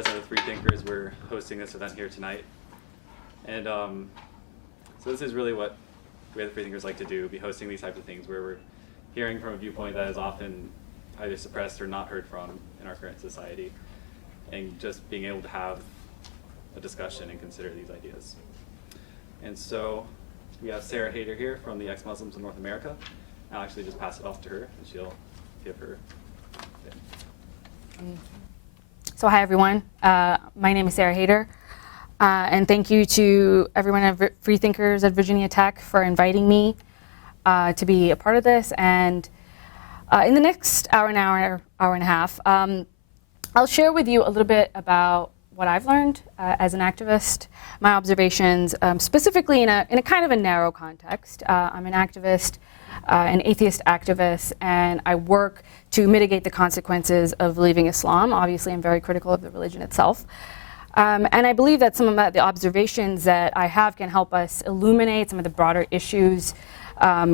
president of FreeThinkers. We're hosting this event here tonight. And so this is really what we at the FreeThinkers like to do, be hosting these types of things where we're hearing from a viewpoint that is often either suppressed or not heard from in our current society, and just being able to have a discussion and consider these ideas. And so we have Sarah Haider here from the Ex-Muslims of North America. I'll actually just pass it off to her, and she'll give her thing. So hi, everyone. My name is Sarah Haider, and thank you to everyone at FreeThinkers at Virginia Tech for inviting me to be a part of this. And in the next hour and a half, I'll share with you a little bit about what I've learned as an activist, my observations, specifically in a kind of a narrow context. I'm an activist, an atheist activist, and I work to mitigate the consequences of leaving Islam. Obviously, I'm very critical of the religion itself. And I believe that some of the observations that I have can help us illuminate some of the broader issues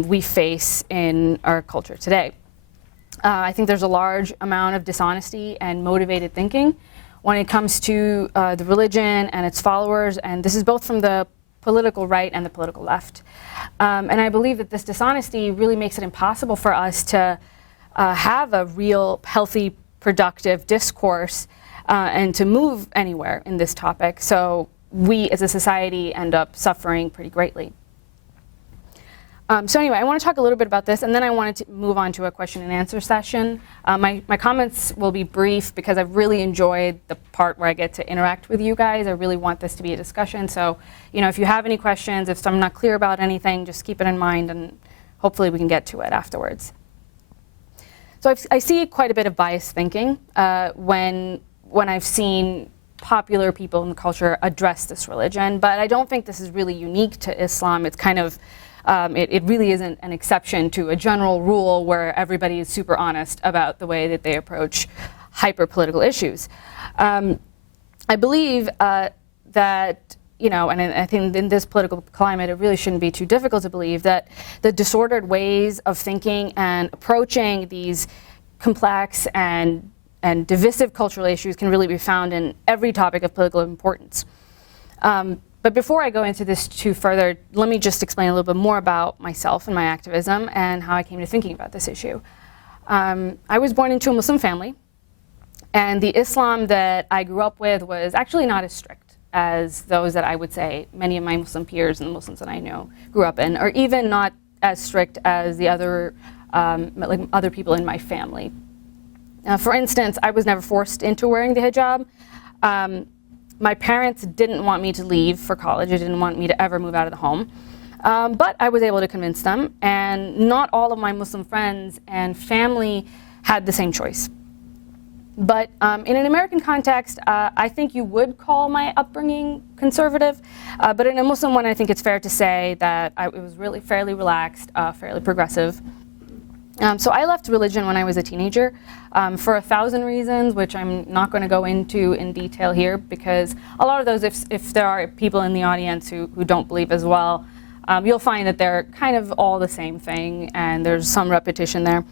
we face in our culture today. I think there's a large amount of dishonesty and motivated thinking when it comes to the religion and its followers, and this is both from the political right and the political left. And I believe that this dishonesty really makes it impossible for us to have a real, healthy, productive discourse and to move anywhere in this topic. So we as a society end up suffering pretty greatly. So anyway, I want to talk a little bit about this, and then I wanted to move on to a question and answer session. My comments will be brief because I've really enjoyed the part where I get to interact with you guys. I really want this to be a discussion. So, if you have any questions, if I'm not clear about anything, just keep it in mind, and hopefully we can get to it afterwards. So I see quite a bit of biased thinking when I've seen popular people in the culture address this religion, but I don't think this is really unique to Islam. It's kind of it really isn't an exception to a general rule where everybody is super honest about the way that they approach hyper-political issues. I believe that, and I think in this political climate, it really shouldn't be too difficult to believe that the disordered ways of thinking and approaching these complex and divisive cultural issues can really be found in every topic of political importance. But before I go into this too further, let me just explain a little bit more about myself and my activism and how I came to thinking about this issue. I was born into a Muslim family, and the Islam that I grew up with was actually not as strict as those that I would say many of my Muslim peers and the Muslims that I know grew up in, or even not as strict as the other people in my family. For instance, I was never forced into wearing the hijab. My parents didn't want me to leave for college. They didn't want me to ever move out of the home. But I was able to convince them, and not all of my Muslim friends and family had the same choice. But in an American context, I think you would call my upbringing conservative. But in a Muslim one, I think it's fair to say that it was really fairly relaxed, fairly progressive. So I left religion when I was a teenager for 1,000 reasons, which I'm not going to go into in detail here, because a lot of those, if there are people in the audience who don't believe as well, you'll find that they're kind of all the same thing, and there's some repetition there.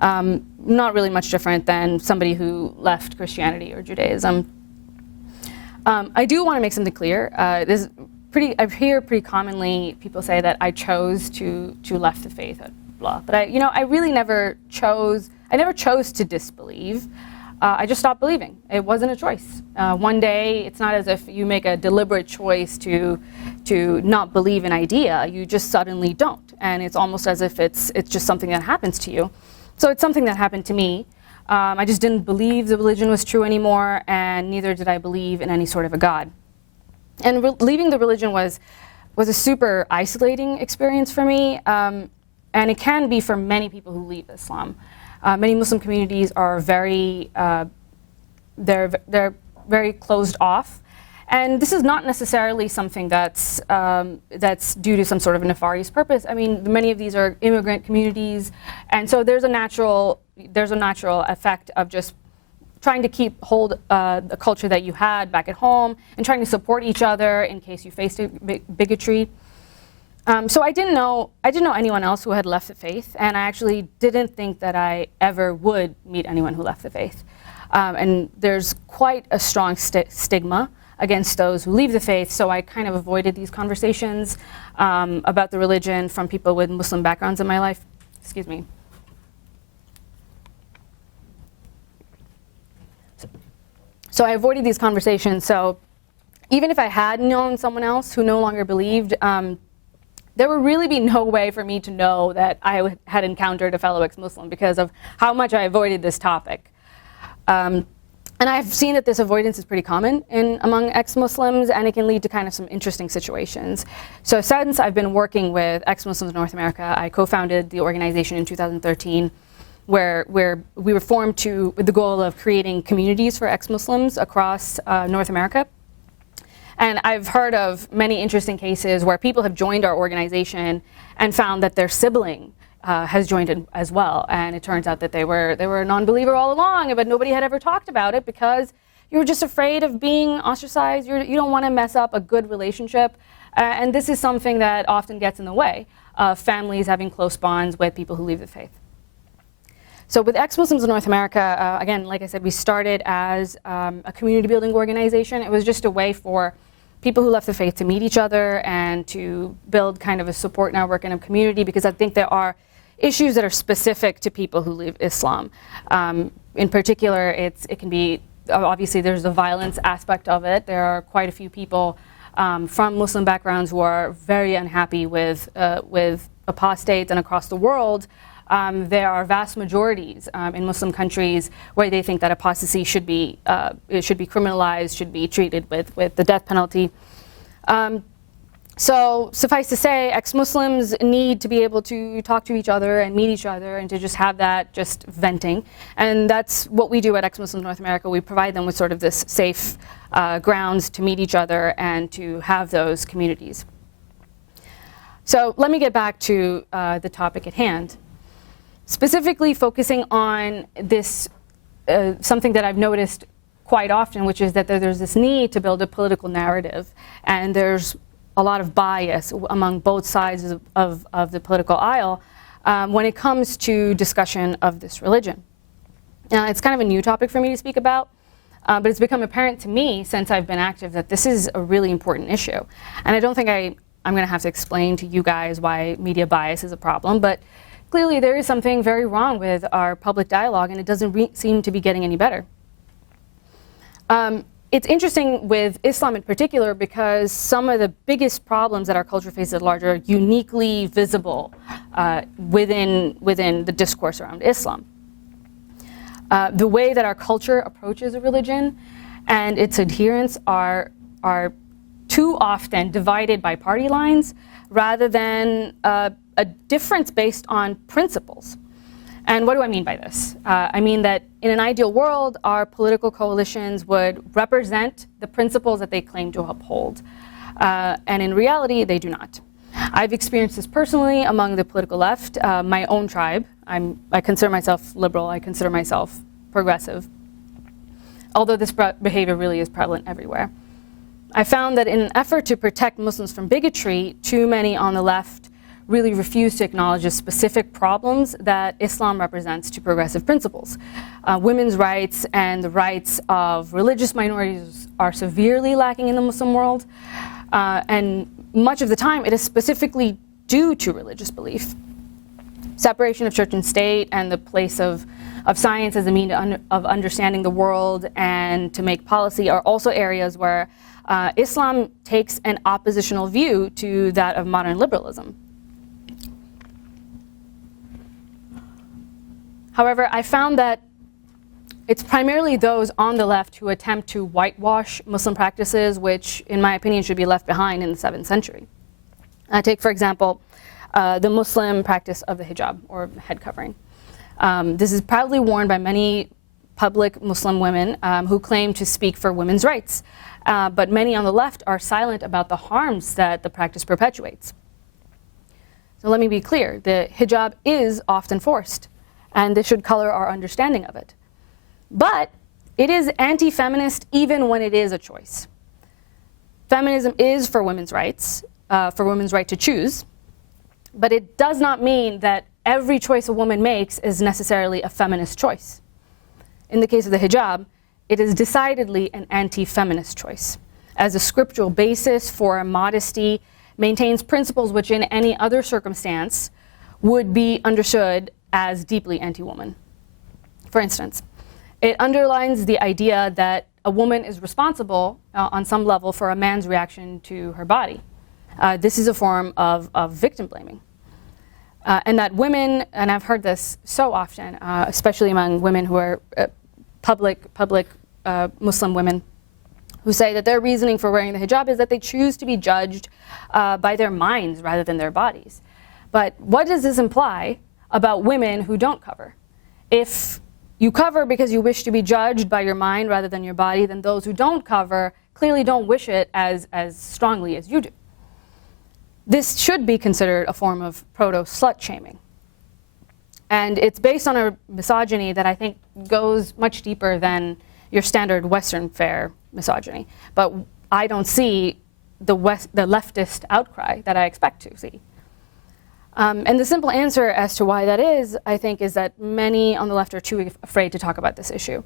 Not really much different than somebody who left Christianity or Judaism. I do want to make something clear. I hear pretty commonly people say that I chose to left the faith. Blah. But I really never chose to disbelieve. I just stopped believing. It wasn't a choice. One day, it's not as if you make a deliberate choice to not believe an idea. You just suddenly don't, and it's almost as if it's just something that happens to you. So it's something that happened to me. I just didn't believe the religion was true anymore, and neither did I believe in any sort of a God. And leaving the religion was a super isolating experience for me. And it can be for many people who leave Islam. Many Muslim communities are they're very closed off, and this is not necessarily something that's due to some sort of a nefarious purpose. I mean, many of these are immigrant communities, and so there's a natural effect of just trying to keep hold the culture that you had back at home and trying to support each other in case you faced bigotry. So I didn't know anyone else who had left the faith, and I actually didn't think that I ever would meet anyone who left the faith. And there's quite a strong stigma against those who leave the faith, so I kind of avoided these conversations about the religion from people with Muslim backgrounds in my life. Excuse me. So I avoided these conversations. So even if I had known someone else who no longer believed, there would really be no way for me to know that I had encountered a fellow ex-Muslim because of how much I avoided this topic. And I've seen that this avoidance is pretty common among ex-Muslims, and it can lead to kind of some interesting situations. So since I've been working with ex-Muslims in North America, I co-founded the organization in 2013, where we were formed with the goal of creating communities for ex-Muslims across North America. And I've heard of many interesting cases where people have joined our organization and found that their sibling has joined it as well. And it turns out that they were a non-believer all along, but nobody had ever talked about it because you were just afraid of being ostracized. You don't want to mess up a good relationship. And this is something that often gets in the way of families having close bonds with people who leave the faith. So with ex-Muslims in North America, again, like I said, we started as a community building organization. It was just a way for people who left the faith to meet each other and to build kind of a support network and a community, because I think there are issues that are specific to people who leave Islam. In particular, it can be, obviously there's the violence aspect of it. There are quite a few people from Muslim backgrounds who are very unhappy with apostates, and across the world, there are vast majorities in Muslim countries where they think that apostasy should be criminalized, should be treated with the death penalty. So suffice to say, ex-Muslims need to be able to talk to each other and meet each other and to just have that just venting. And that's what we do at Ex-Muslims North America. We provide them with sort of this safe grounds to meet each other and to have those communities. So let me get back to the topic at hand. Specifically focusing on this, something that I've noticed quite often, which is that there's this need to build a political narrative, and there's a lot of bias among both sides of the political aisle when it comes to discussion of this religion. Now, it's kind of a new topic for me to speak about, but it's become apparent to me since I've been active that this is a really important issue. And I don't think I'm going to have to explain to you guys why media bias is a problem, but clearly there is something very wrong with our public dialogue, and it doesn't seem to be getting any better. It's interesting with Islam in particular because some of the biggest problems that our culture faces at large are uniquely visible within the discourse around Islam. The way that our culture approaches a religion and its adherents are too often divided by party lines rather than a difference based on principles. And what do I mean by this? I mean that in an ideal world, our political coalitions would represent the principles that they claim to uphold. And in reality, they do not. I've experienced this personally among the political left, my own tribe. I consider myself liberal, I consider myself progressive, although this behavior really is prevalent everywhere. I found that in an effort to protect Muslims from bigotry, too many on the left really refuse to acknowledge the specific problems that Islam represents to progressive principles. Women's rights and the rights of religious minorities are severely lacking in the Muslim world, and much of the time it is specifically due to religious belief. Separation of church and state and the place of science as a means of understanding the world and to make policy are also areas where Islam takes an oppositional view to that of modern liberalism. However, I found that it's primarily those on the left who attempt to whitewash Muslim practices, which, in my opinion, should be left behind in the 7th century. Take, for example, the Muslim practice of the hijab, or head covering. This is proudly worn by many public Muslim women who claim to speak for women's rights. But many on the left are silent about the harms that the practice perpetuates. So let me be clear, the hijab is often forced, and this should color our understanding of it. But it is anti-feminist even when it is a choice. Feminism is for women's rights, for women's right to choose, But it does not mean that every choice a woman makes is necessarily a feminist choice. In the case of the hijab, it is decidedly an anti-feminist choice, as a scriptural basis for modesty maintains principles which in any other circumstance would be understood as deeply anti-woman. For instance, it underlines the idea that a woman is responsible on some level for a man's reaction to her body. This is a form of victim blaming. And that women, and I've heard this so often, especially among women who are public Muslim women, who say that their reasoning for wearing the hijab is that they choose to be judged by their minds rather than their bodies. But what does this imply about women who don't cover? If you cover because you wish to be judged by your mind rather than your body, then those who don't cover clearly don't wish it as strongly as you do. This should be considered a form of proto-slut shaming. And it's based on a misogyny that I think goes much deeper than your standard Western fare misogyny. But I don't see the leftist outcry that I expect to see. And the simple answer as to why that is, I think, is that many on the left are too afraid to talk about this issue.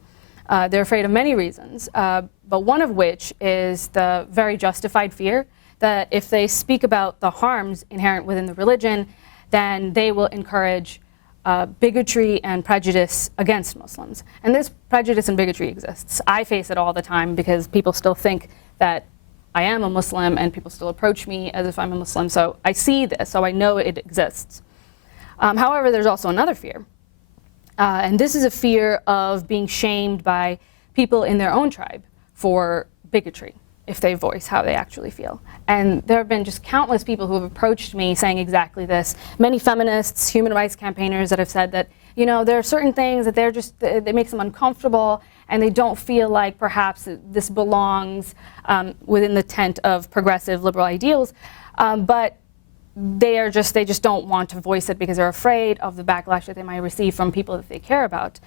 They're afraid of many reasons, but one of which is the very justified fear that if they speak about the harms inherent within the religion, then they will encourage bigotry and prejudice against Muslims. And this prejudice and bigotry exists. I face it all the time because people still think that I am a Muslim and people still approach me as if I'm a Muslim. So I see this, so I know it exists. However, there's also another fear. And this is a fear of being shamed by people in their own tribe for bigotry, if they voice how they actually feel. And there have been just countless people who have approached me saying exactly this. Many feminists, human rights campaigners that have said that, you know, there are certain things that they makes them uncomfortable and they don't feel like perhaps this belongs within the tent of progressive liberal ideals, but they just don't want to voice it because they're afraid of the backlash that they might receive from people that they care about.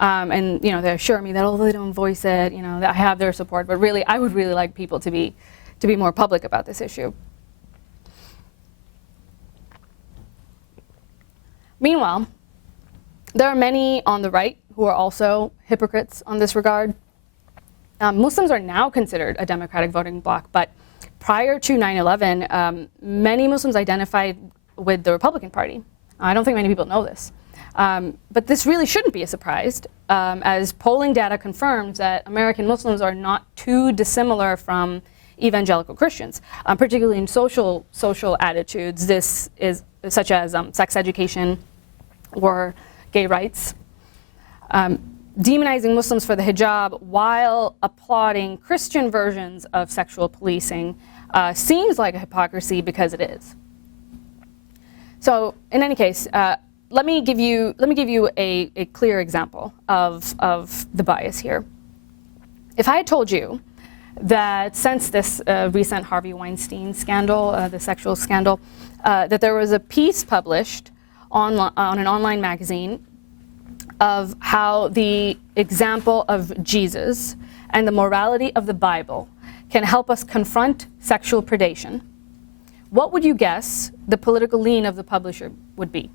And you know, they assure me that although they don't voice it, you know, that I have their support. But really, I would really like people to be more public about this issue. Meanwhile, there are many on the right who are also hypocrites on this regard. Muslims are now considered a democratic voting bloc, but prior to 9/11, many Muslims identified with the Republican Party. I don't think many people know this. But this really shouldn't be a surprise, as polling data confirms that American Muslims are not too dissimilar from evangelical Christians, particularly in social attitudes. This is such as sex education or gay rights. Demonizing Muslims for the hijab while applauding Christian versions of sexual policing seems like a hypocrisy because it is. So, in any case, let me give you a clear example of the bias here. If I had told you that since this recent Harvey Weinstein scandal, the sexual scandal, that there was a piece published on an online magazine of how the example of Jesus and the morality of the Bible can help us confront sexual predation, what would you guess the political lean of the publisher would be?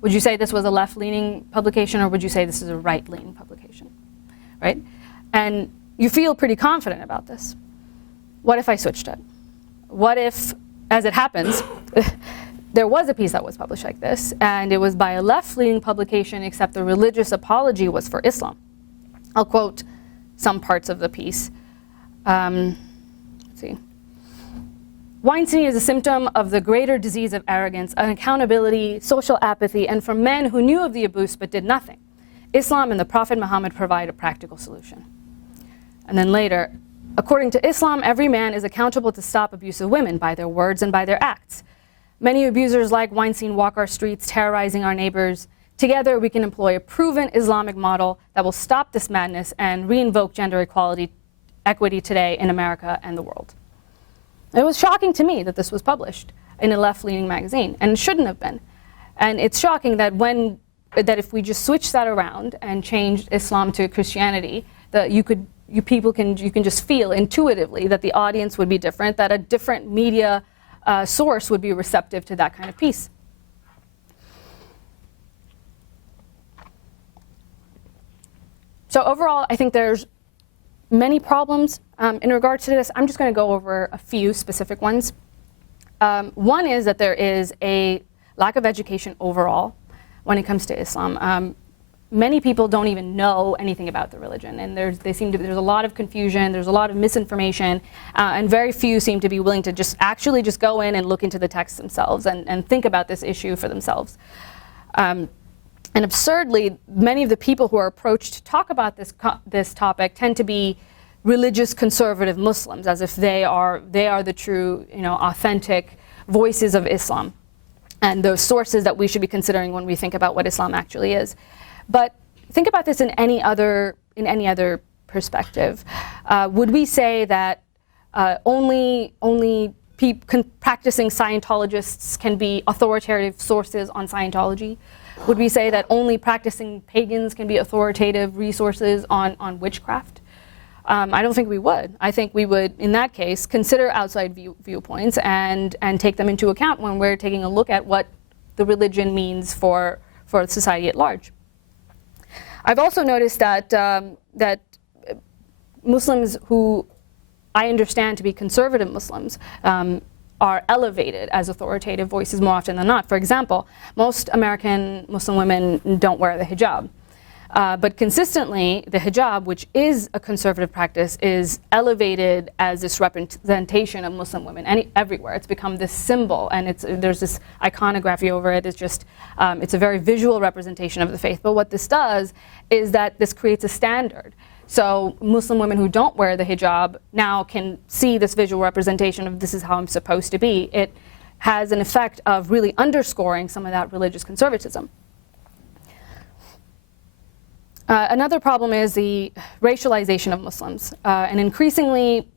Would you say this was a left-leaning publication, or would you say this is a right-leaning publication, right? And you feel pretty confident about this. What if I switched it? What if, as it happens, there was a piece that was published like this, and it was by a left-leaning publication, except the religious apology was for Islam? I'll quote some parts of the piece. Let's see. Weinstein is a symptom of the greater disease of arrogance, unaccountability, social apathy, and from men who knew of the abuse but did nothing. Islam and the Prophet Muhammad provide a practical solution. And then later, according to Islam, every man is accountable to stop abuse of women by their words and by their acts. Many abusers like Weinstein walk our streets, terrorizing our neighbors. Together, we can employ a proven Islamic model that will stop this madness and reinvoke gender equity today in America and the world. It was shocking to me that this was published in a left-leaning magazine, and it shouldn't have been. And it's shocking that if we just switch that around and changed Islam to Christianity, that you can just feel intuitively that the audience would be different, that a different media source would be receptive to that kind of piece. So overall, I think there's many problems in regard to this. I'm just going to go over a few specific ones. One is that there is a lack of education overall when it comes to Islam. Many people don't even know anything about the religion, and there's a lot of confusion, there's a lot of misinformation, and very few seem to be willing to just go in and look into the text themselves and think about this issue for themselves. And absurdly, many of the people who are approached to talk about this topic tend to be religious conservative Muslims, as if they are the true, authentic voices of Islam, and those sources that we should be considering when we think about what Islam actually is. But think about this in any other perspective. Would we say that only practicing Scientologists can be authoritative sources on Scientology? Would we say that only practicing pagans can be authoritative resources on witchcraft? I don't think we would. I think we would, in that case, consider outside viewpoints and take them into account when we're taking a look at what the religion means for society at large. I've also noticed that that Muslims who I understand to be conservative Muslims are elevated as authoritative voices more often than not. For example, most American Muslim women don't wear the hijab. But consistently, the hijab, which is a conservative practice, is elevated as this representation of Muslim women everywhere. It's become this symbol, and there's this iconography over it. It's a very visual representation of the faith. But what this does is that this creates a standard. So Muslim women who don't wear the hijab now can see this visual representation of this is how I'm supposed to be. It has an effect of really underscoring some of that religious conservatism. Another problem is the racialization of Muslims, and increasingly,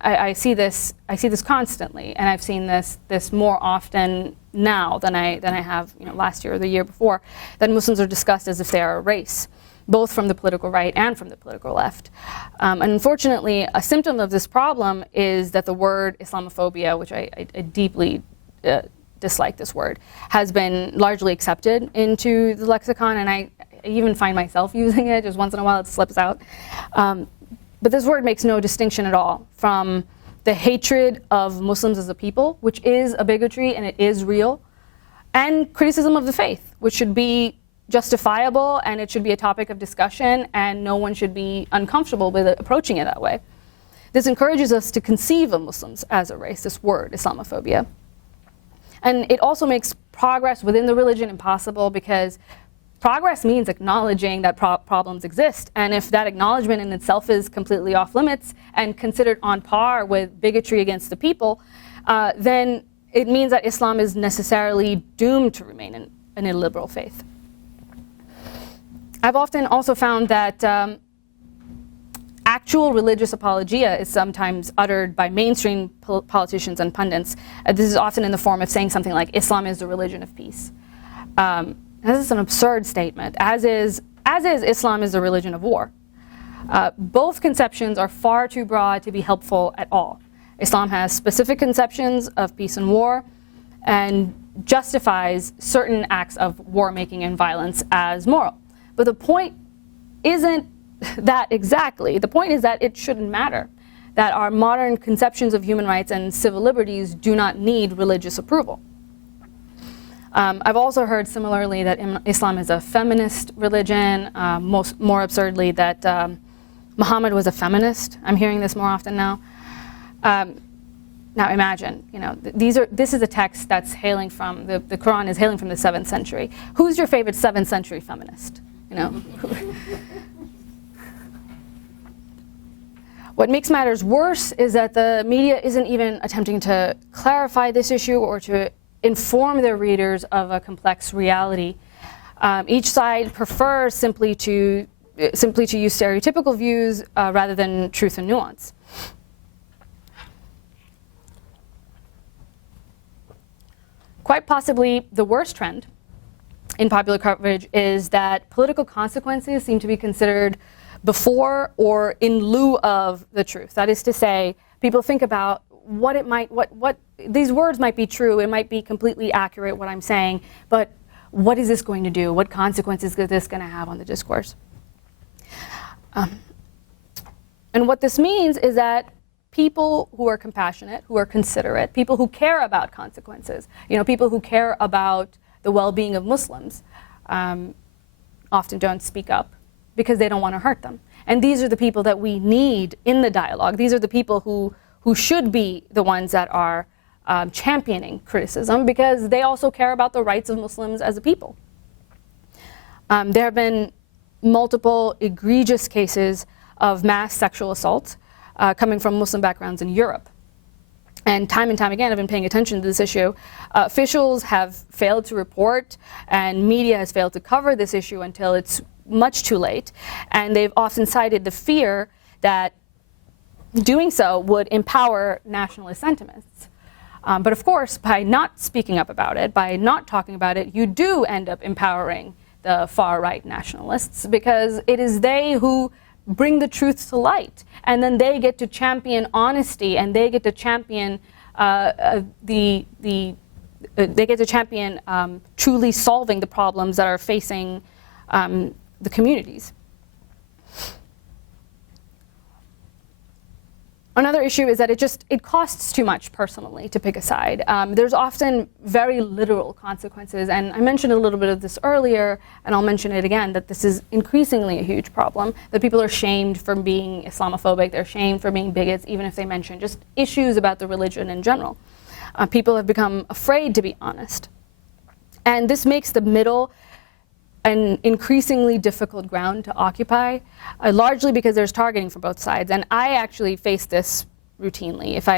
I see this constantly, and I've seen this more often now than I have last year or the year before. That Muslims are discussed as if they are a race, both from the political right and from the political left. And unfortunately, a symptom of this problem is that the word Islamophobia, which I deeply dislike this word, has been largely accepted into the lexicon, and I even find myself using it. Just once in a while it slips out. But this word makes no distinction at all from the hatred of Muslims as a people, which is a bigotry and it is real, and criticism of the faith, which should be justifiable and it should be a topic of discussion, and no one should be uncomfortable with approaching it that way. This encourages us to conceive of Muslims as a race, this word, Islamophobia. And it also makes progress within the religion impossible, because progress means acknowledging that problems exist. And if that acknowledgement in itself is completely off limits and considered on par with bigotry against the people, then it means that Islam is necessarily doomed to remain an illiberal faith. I've often also found that actual religious apologia is sometimes uttered by mainstream politicians and pundits. This is often in the form of saying something like, Islam is the religion of peace. This is an absurd statement, as is Islam is the religion of war. Both conceptions are far too broad to be helpful at all. Islam has specific conceptions of peace and war and justifies certain acts of war-making and violence as moral. But the point isn't that exactly. The point is that it shouldn't matter, that our modern conceptions of human rights and civil liberties do not need religious approval. I've also heard similarly that Islam is a feminist religion, more absurdly that Muhammad was a feminist. I'm hearing this more often now. Now imagine, this is a text that's hailing from, the Quran is hailing from the 7th century. Who's your favorite 7th century feminist? What makes matters worse is that the media isn't even attempting to clarify this issue or to inform their readers of a complex reality. Each side prefers simply to use stereotypical views rather than truth and nuance. Quite possibly the worst trend in popular coverage is that political consequences seem to be considered before or in lieu of the truth. That is to say, people think about what these words might be true, it might be completely accurate what I'm saying, but what is this going to do? What consequences is this going to have on the discourse? And what this means is that people who are compassionate, who are considerate, people who care about consequences, people who care about the well-being of Muslims, often don't speak up because they don't want to hurt them. And these are the people that we need in the dialogue. These are the people who should be the ones that are championing criticism, because they also care about the rights of Muslims as a people. There have been multiple egregious cases of mass sexual assault coming from Muslim backgrounds in Europe. And time again, I've been paying attention to this issue. Officials have failed to report, and media has failed to cover this issue until it's much too late. And they've often cited the fear that doing so would empower nationalist sentiments. But of course, by not speaking up about it, by not talking about it, you do end up empowering the far-right nationalists, because it is they who bring the truth to light, and then they get to champion honesty, and they get to champion truly solving the problems that are facing the communities. Another issue is that it costs too much personally to pick a side. There's often very literal consequences, and I mentioned a little bit of this earlier, and I'll mention it again, that this is increasingly a huge problem, that people are shamed for being Islamophobic, they're shamed for being bigots, even if they mention just issues about the religion in general. People have become afraid to be honest. And this makes the middle an increasingly difficult ground to occupy, largely because there's targeting from both sides. And I actually face this routinely. If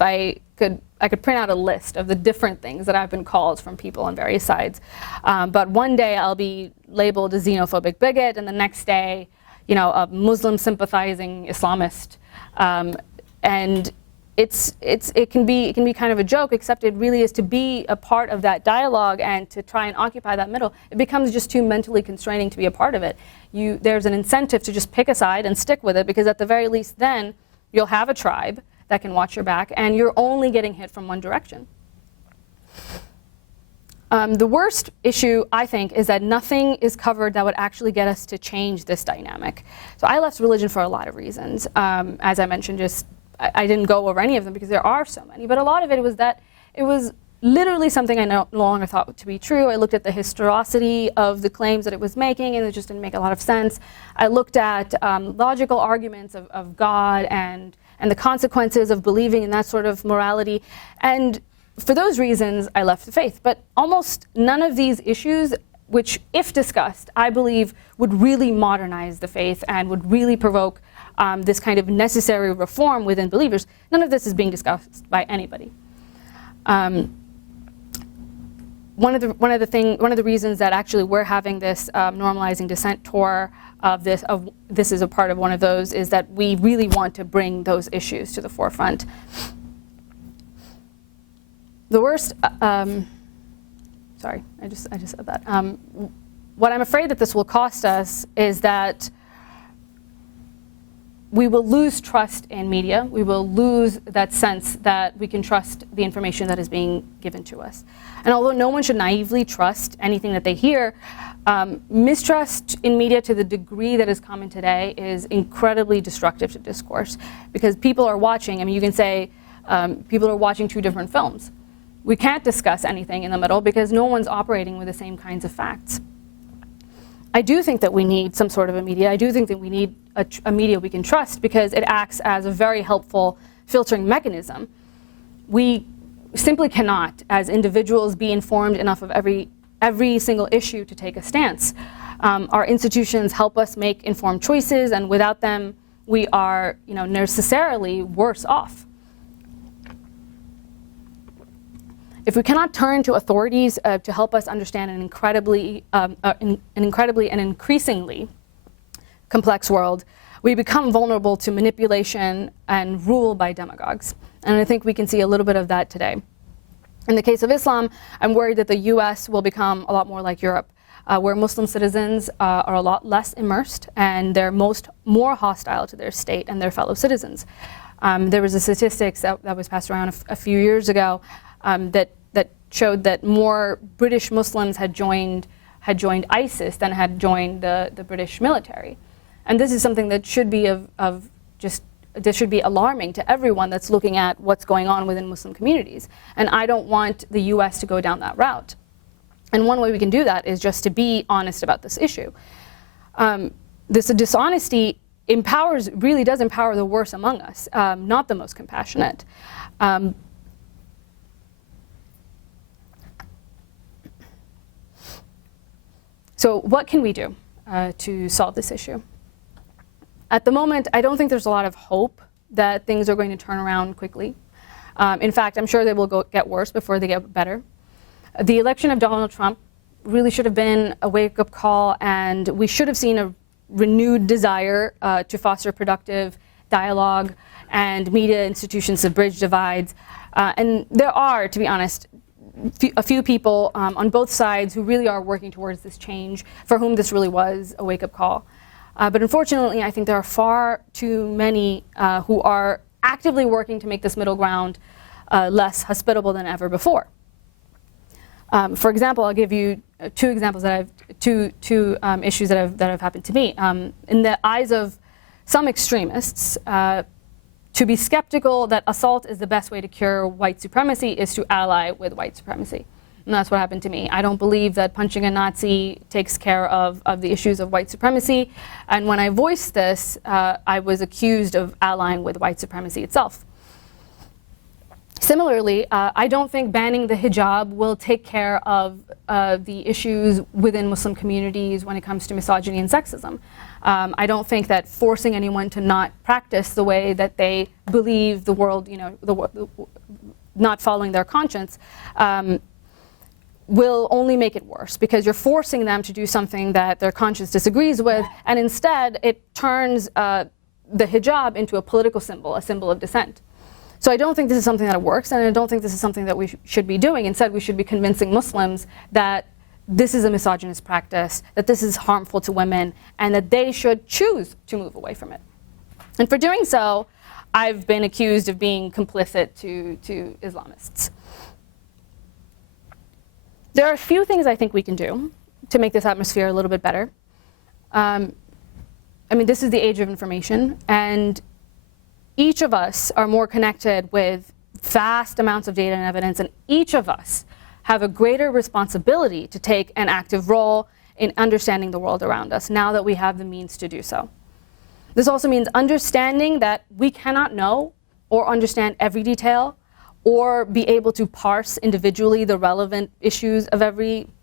I could print out a list of the different things that I've been called from people on various sides. But one day I'll be labeled a xenophobic bigot, and the next day, a Muslim sympathizing Islamist. And it can be kind of a joke, except it really is to be a part of that dialogue and to try and occupy that middle. It becomes just too mentally constraining to be a part of it. There's an incentive to just pick a side and stick with it, because at the very least then you'll have a tribe that can watch your back, and you're only getting hit from one direction. The worst issue, I think, is that nothing is covered that would actually get us to change this dynamic. So I left religion for a lot of reasons. As I mentioned, I didn't go over any of them because there are so many, but a lot of it was that it was literally something I no longer thought to be true. I looked at the historicity of the claims that it was making, and it just didn't make a lot of sense. I looked at logical arguments of God and the consequences of believing in that sort of morality, and for those reasons, I left the faith. But almost none of these issues, which, if discussed, I believe would really modernize the faith and would really provoke this kind of necessary reform within believers, none of this is being discussed by anybody. One of the reasons that actually we're having this Normalizing Dissent tour this is a part of one of those, is that we really want to bring those issues to the forefront. The worst, sorry, I just said that. What I'm afraid that this will cost us is that we will lose trust in media. We will lose that sense that we can trust the information that is being given to us. And although no one should naively trust anything that they hear, mistrust in media to the degree that is common today is incredibly destructive to discourse, because people are watching. I mean, you can say people are watching two different films. We can't discuss anything in the middle because no one's operating with the same kinds of facts. I do think that we need some sort of a media. I do think that we need a media we can trust, because it acts as a very helpful filtering mechanism. We simply cannot, as individuals, be informed enough of every single issue to take a stance. Our institutions help us make informed choices, and without them, we are, necessarily worse off. If we cannot turn to authorities to help us understand an incredibly and increasingly complex world, we become vulnerable to manipulation and rule by demagogues. And I think we can see a little bit of that today. In the case of Islam, I'm worried that the US will become a lot more like Europe, where Muslim citizens are a lot less immersed, and they're more hostile to their state and their fellow citizens. There was a statistics that was passed around a few years ago that showed that more British Muslims had joined ISIS than had joined the British military. And this is something that should be this should be alarming to everyone that's looking at what's going on within Muslim communities. And I don't want the US to go down that route. And one way we can do that is just to be honest about this issue. This dishonesty really does empower the worst among us, not the most compassionate. So what can we do to solve this issue? At the moment, I don't think there's a lot of hope that things are going to turn around quickly. In fact, I'm sure they will get worse before they get better. The election of Donald Trump really should have been a wake-up call, and we should have seen a renewed desire to foster productive dialogue and media institutions to bridge divides. And there are, to be honest, a few people on both sides who really are working towards this change, for whom this really was a wake-up call. But unfortunately, I think there are far too many who are actively working to make this middle ground less hospitable than ever before. For example, I'll give you two examples two issues that have happened to me. In the eyes of some extremists, to be skeptical that assault is the best way to cure white supremacy is to ally with white supremacy. And that's what happened to me. I don't believe that punching a Nazi takes care of the issues of white supremacy. And when I voiced this, I was accused of allying with white supremacy itself. Similarly, I don't think banning the hijab will take care of the issues within Muslim communities when it comes to misogyny and sexism. I don't think that forcing anyone to not practice the way that they believe the world, not following their conscience, will only make it worse, because you're forcing them to do something that their conscience disagrees with, and instead it turns the hijab into a political symbol, a symbol of dissent. So I don't think this is something that works, and I don't think this is something that we should be doing. Instead, we should be convincing Muslims that this is a misogynist practice, that this is harmful to women, and that they should choose to move away from it. And for doing so, I've been accused of being complicit to Islamists. There are a few things I think we can do to make this atmosphere a little bit better. This is the age of information, and each of us are more connected with vast amounts of data and evidence, and each of us have a greater responsibility to take an active role in understanding the world around us now that we have the means to do so. This also means understanding that we cannot know or understand every detail or be able to parse individually the relevant issues of the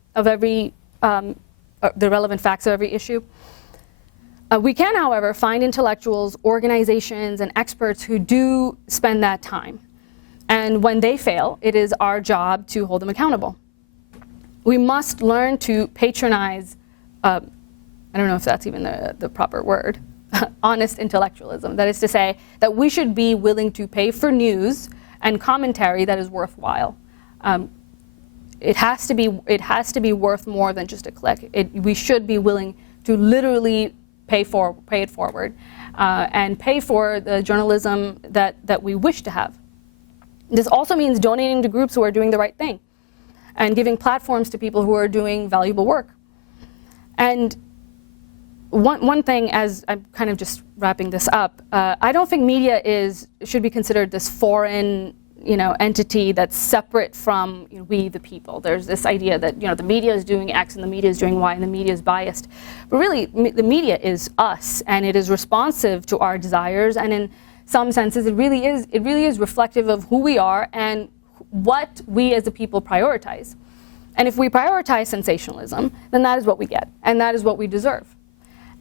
relevant facts of every issue. We can, however, find intellectuals, organizations, and experts who do spend that time. And when they fail, it is our job to hold them accountable. We must learn to patronize, I don't know if that's even the proper word, honest intellectualism. That is to say that we should be willing to pay for news and commentary that is worthwhile. It has to be worth more than just a click. We should be willing to literally pay it forward and pay for the journalism that we wish to have. This also means donating to groups who are doing the right thing and giving platforms to people who are doing valuable work. And one thing, as I'm kind of just wrapping this up, I don't think media should be considered this foreign entity that's separate from we the people. There's this idea that the media is doing X and the media is doing Y and the media is biased. But really, the media is us, and it is responsive to our desires, and in some senses it really is reflective of who we are and what we as a people prioritize. And if we prioritize sensationalism, then that is what we get, and that is what we deserve.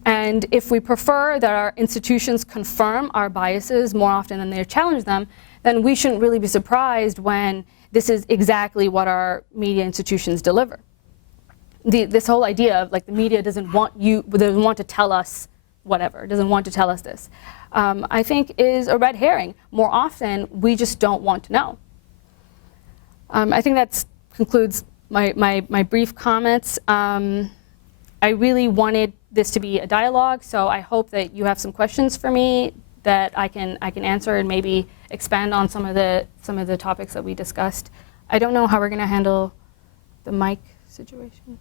And if we prefer that our institutions confirm our biases more often than they challenge them, then we shouldn't really be surprised when this is exactly what our media institutions deliver. This whole idea of the media doesn't want to tell us whatever, doesn't want to tell us this, I think is a red herring. More often, we just don't want to know. I think that concludes my brief comments. I really wanted this to be a dialogue, so I hope that you have some questions for me that I can answer and maybe expand on some of the topics that we discussed. I don't know how we're going to handle the mic situation.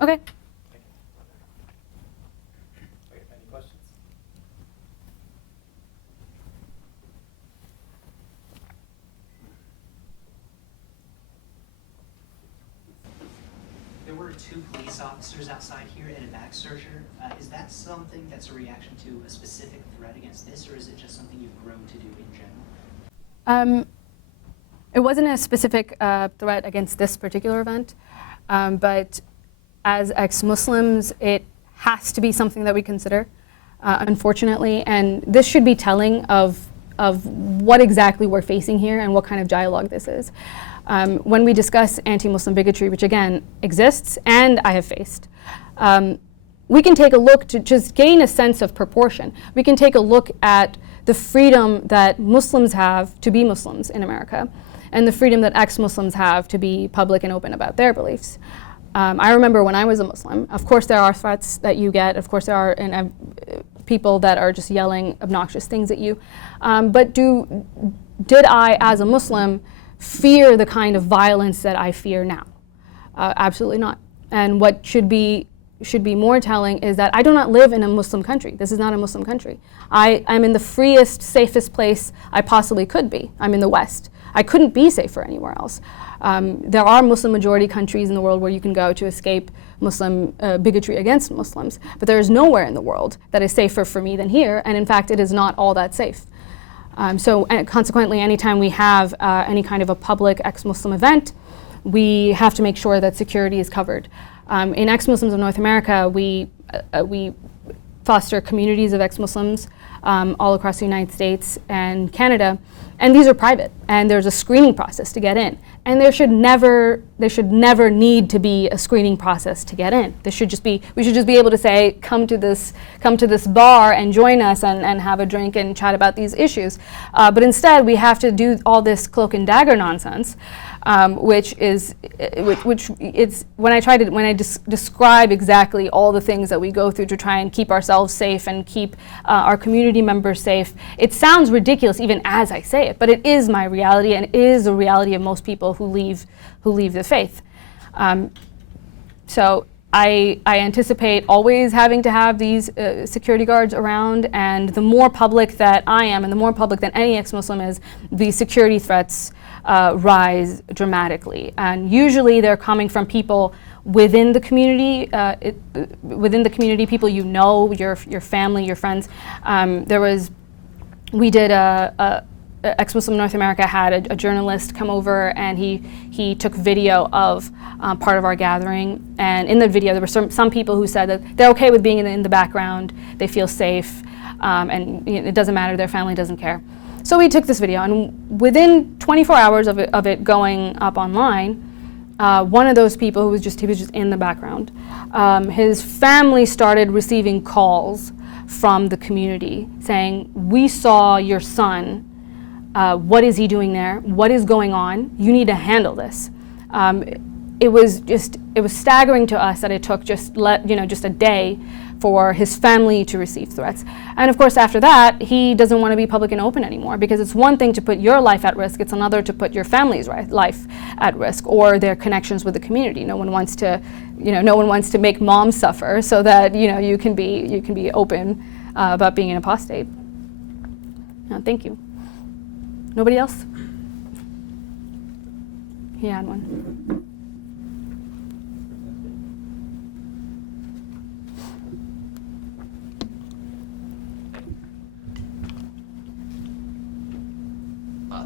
Okay. two police officers outside here and a bag searcher. Is that something that's a reaction to a specific threat against this, or is it just something you've grown to do in general? It wasn't a specific threat against this particular event, but as ex-Muslims, it has to be something that we consider, unfortunately, and this should be telling of what exactly we're facing here and what kind of dialogue this is. When we discuss anti-Muslim bigotry, which again exists and I have faced, we can take a look to just gain a sense of proportion. We can take a look at the freedom that Muslims have to be Muslims in America and the freedom that ex-Muslims have to be public and open about their beliefs. I remember when I was a Muslim, of course there are threats that you get, of course there are people that are just yelling obnoxious things at you, but did I, as a Muslim, fear the kind of violence that I fear now? Absolutely not. And what should be more telling is that I do not live in a Muslim country. This is not a Muslim country. I'm in the freest, safest place I possibly could be. I'm in the West. I couldn't be safer anywhere else. There are Muslim majority countries in the world where you can go to escape Muslim bigotry against Muslims, but there is nowhere in the world that is safer for me than here, and in fact it is not all that safe. So consequently, anytime we have any kind of a public ex-Muslim event, we have to make sure that security is covered. In Ex-Muslims of North America, we foster communities of ex-Muslims all across the United States and Canada, and these are private, and there's a screening process to get in. And there should never need to be a screening process to get in. We should just be able to say, come to this bar and join us and have a drink and chat about these issues. But instead, we have to do all this cloak and dagger nonsense, which when I describe exactly all the things that we go through to try and keep ourselves safe and keep our community members safe, it sounds ridiculous even as I say it, but it is my reality, and it is the reality of most people who leave the faith. So I anticipate always having to have these security guards around, and the more public that I am and the more public that any ex-Muslim is, the security threats rise dramatically. And usually they're coming from people within the community, people you know, your family, your friends. Ex-Muslim North America had a journalist come over, and he took video of part of our gathering. And in the video, there were some people who said that they're okay with being in the background, they feel safe, and it doesn't matter, their family doesn't care. So we took this video, and within 24 hours of it going up online, one of those people he was just in the background. His family started receiving calls from the community saying, "We saw your son. What is he doing there? What is going on? You need to handle this." It was staggering to us that it took just a day for his family to receive threats. And of course, after that, he doesn't want to be public and open anymore, because it's one thing to put your life at risk, it's another to put your family's life at risk, or their connections with the community. No one wants to make mom suffer so that you can be open about being an apostate. No, thank you. Nobody else? He had one.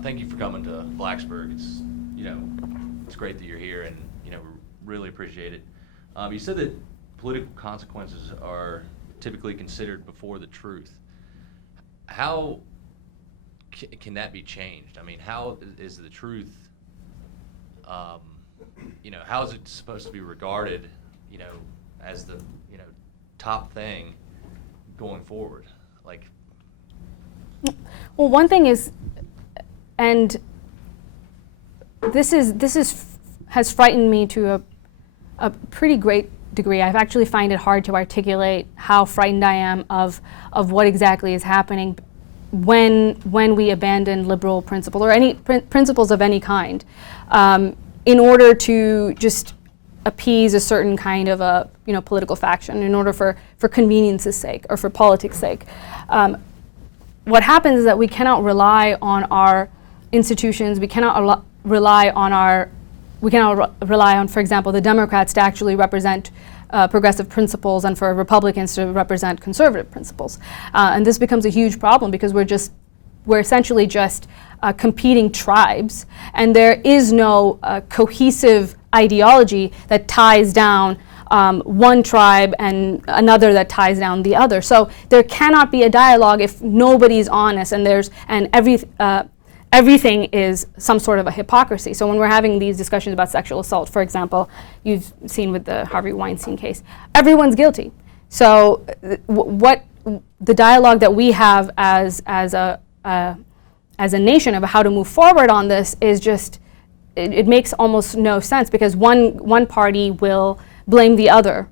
Thank you for coming to Blacksburg. It's great that you're here, and we really appreciate it. You said that political consequences are typically considered before the truth. How can that be changed? I mean, how is the truth? How is it supposed to be regarded? As the top thing going forward? Like, well, one thing is. And this has frightened me to a pretty great degree. I actually find it hard to articulate how frightened I am of what exactly is happening when we abandon liberal principles, or any principles of any kind, in order to just appease a certain kind of a political faction, in order for convenience's sake or for politics' sake. What happens is that we cannot rely on our institutions, we cannot rely on our rely on, for example, the Democrats to actually represent progressive principles and for Republicans to represent conservative principles. And this becomes a huge problem because we're essentially just competing tribes, and there is no cohesive ideology that ties down one tribe and another that ties down the other. So there cannot be a dialogue if nobody's honest, and everything is some sort of a hypocrisy. So when we're having these discussions about sexual assault, for example, you've seen with the Harvey Weinstein case, everyone's guilty. So what the dialogue that we have as a nation of how to move forward on this is just, it makes almost no sense, because one party will blame the other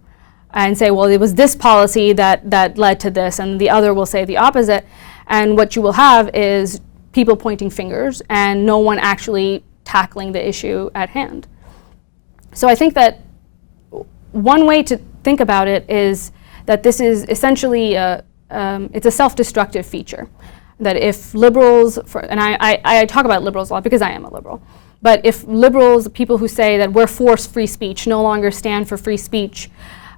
and say, well, it was this policy that led to this, and the other will say the opposite. And what you will have is people pointing fingers and no one actually tackling the issue at hand. So I think that one way to think about it is that this is essentially it's a self-destructive feature. That if liberals, and I talk about liberals a lot because I am a liberal, but if liberals, people who say that we're for free speech, no longer stand for free speech,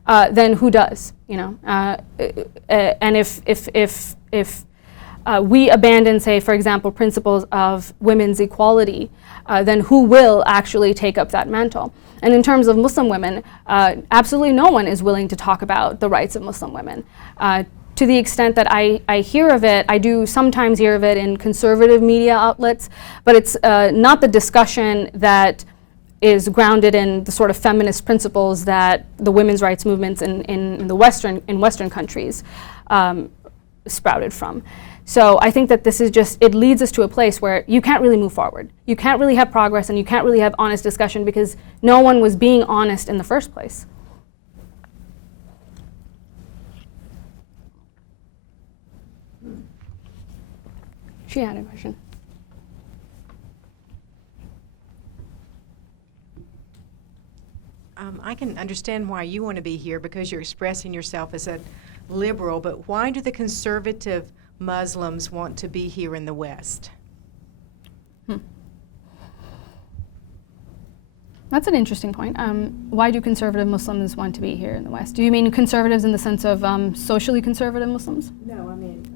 then who does? And if we abandon, say, for example, principles of women's equality, then who will actually take up that mantle? And in terms of Muslim women, absolutely no one is willing to talk about the rights of Muslim women. To the extent that I hear of it, I do sometimes hear of it in conservative media outlets, but it's not the discussion that is grounded in the sort of feminist principles that the women's rights movements in Western countries sprouted from. So I think that this is just, it leads us to a place where you can't really move forward. You can't really have progress, and you can't really have honest discussion because no one was being honest in the first place. She had a question. I can understand why you want to be here because you're expressing yourself as a liberal, but why do the conservative Muslims want to be here in the West? That's an interesting point. Why do conservative Muslims want to be here in the West? Do you mean conservatives in the sense of socially conservative Muslims? No, I mean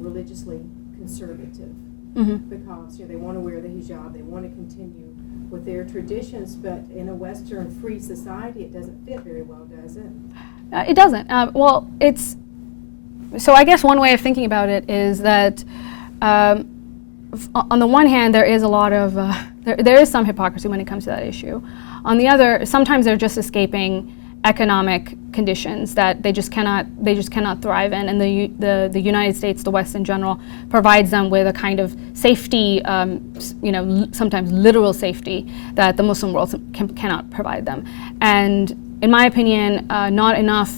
religiously conservative, because they want to wear the hijab, they want to continue with their traditions, but in a Western free society, it doesn't fit very well, does it? It doesn't. Well, it's, so I guess one way of thinking about it is that on the one hand, there is a lot of, there is some hypocrisy when it comes to that issue. On the other, sometimes they're just escaping economic conditions that they just cannot thrive in, and the United States, the West in general, provides them with a kind of safety, sometimes literal safety that the Muslim world cannot provide them. And in my opinion, not enough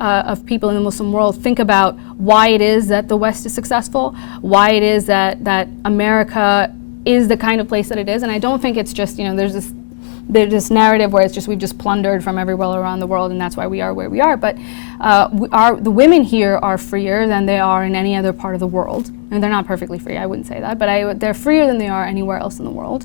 of people in the Muslim world think about why it is that the West is successful, why it is that America is the kind of place that it is. And I don't think it's just, there's this narrative where it's just we've just plundered from everywhere around the world and that's why we are where we are. But the women here are freer than they are in any other part of the world. And they're not perfectly free, I wouldn't say that, but they're freer than they are anywhere else in the world.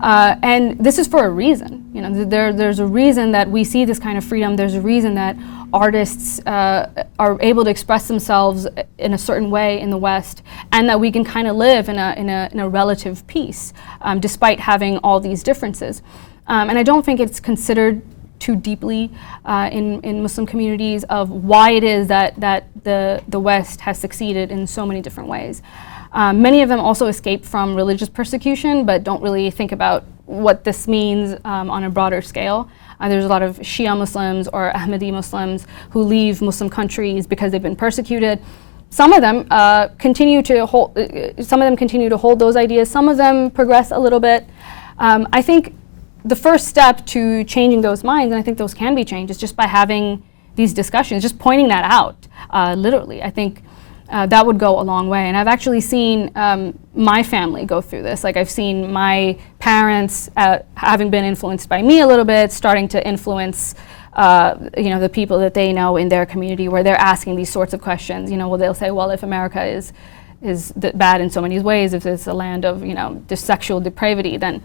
And this is for a reason. There's a reason that we see this kind of freedom. There's a reason that artists are able to express themselves in a certain way in the West, and that we can kind of live in a relative peace, despite having all these differences. And I don't think it's considered too deeply in Muslim communities of why it is that the West has succeeded in so many different ways. Many of them also escape from religious persecution, but don't really think about what this means on a broader scale. There's a lot of Shia Muslims or Ahmadi Muslims who leave Muslim countries because they've been persecuted. Some of them continue to hold those ideas. Some of them progress a little bit. I think the first step to changing those minds, and I think those can be changed, is just by having these discussions, just pointing that out, literally. I think that would go a long way. And I've actually seen my family go through this. Like, I've seen my parents, having been influenced by me a little bit, starting to influence the people that they know in their community, where they're asking these sorts of questions. They'll say, well, if America is bad in so many ways, if it's a land of just sexual depravity, then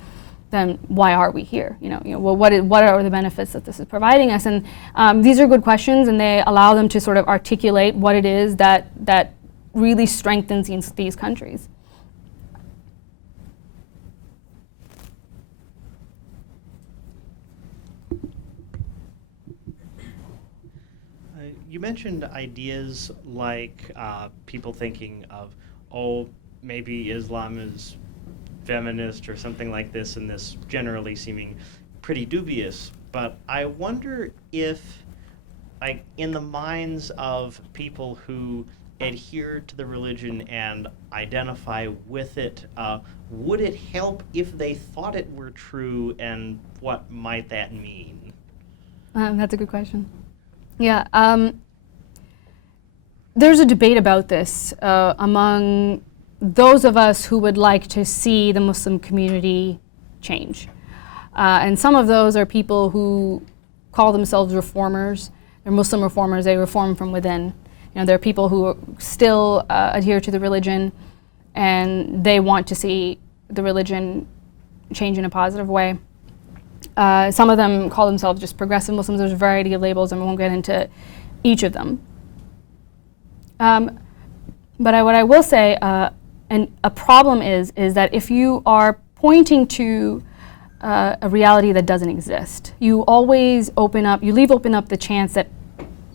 then why are we here? Well, what are the benefits that this is providing us? And these are good questions, and they allow them to sort of articulate what it is that really strengthens these countries. You mentioned ideas like people thinking of, oh, maybe Islam is feminist or something like this, and this generally seeming pretty dubious. But I wonder if, like, in the minds of people who adhere to the religion and identify with it, would it help if they thought it were true, and what might that mean? That's a good question. Yeah, there's a debate about this among those of us who would like to see the Muslim community change. And some of those are people who call themselves reformers. They're Muslim reformers, they reform from within. There are people who still adhere to the religion, and they want to see the religion change in a positive way. Some of them call themselves just progressive Muslims. There's a variety of labels, and we won't get into each of them. But what I will say, and a problem is that if you are pointing to a reality that doesn't exist, you leave open up the chance that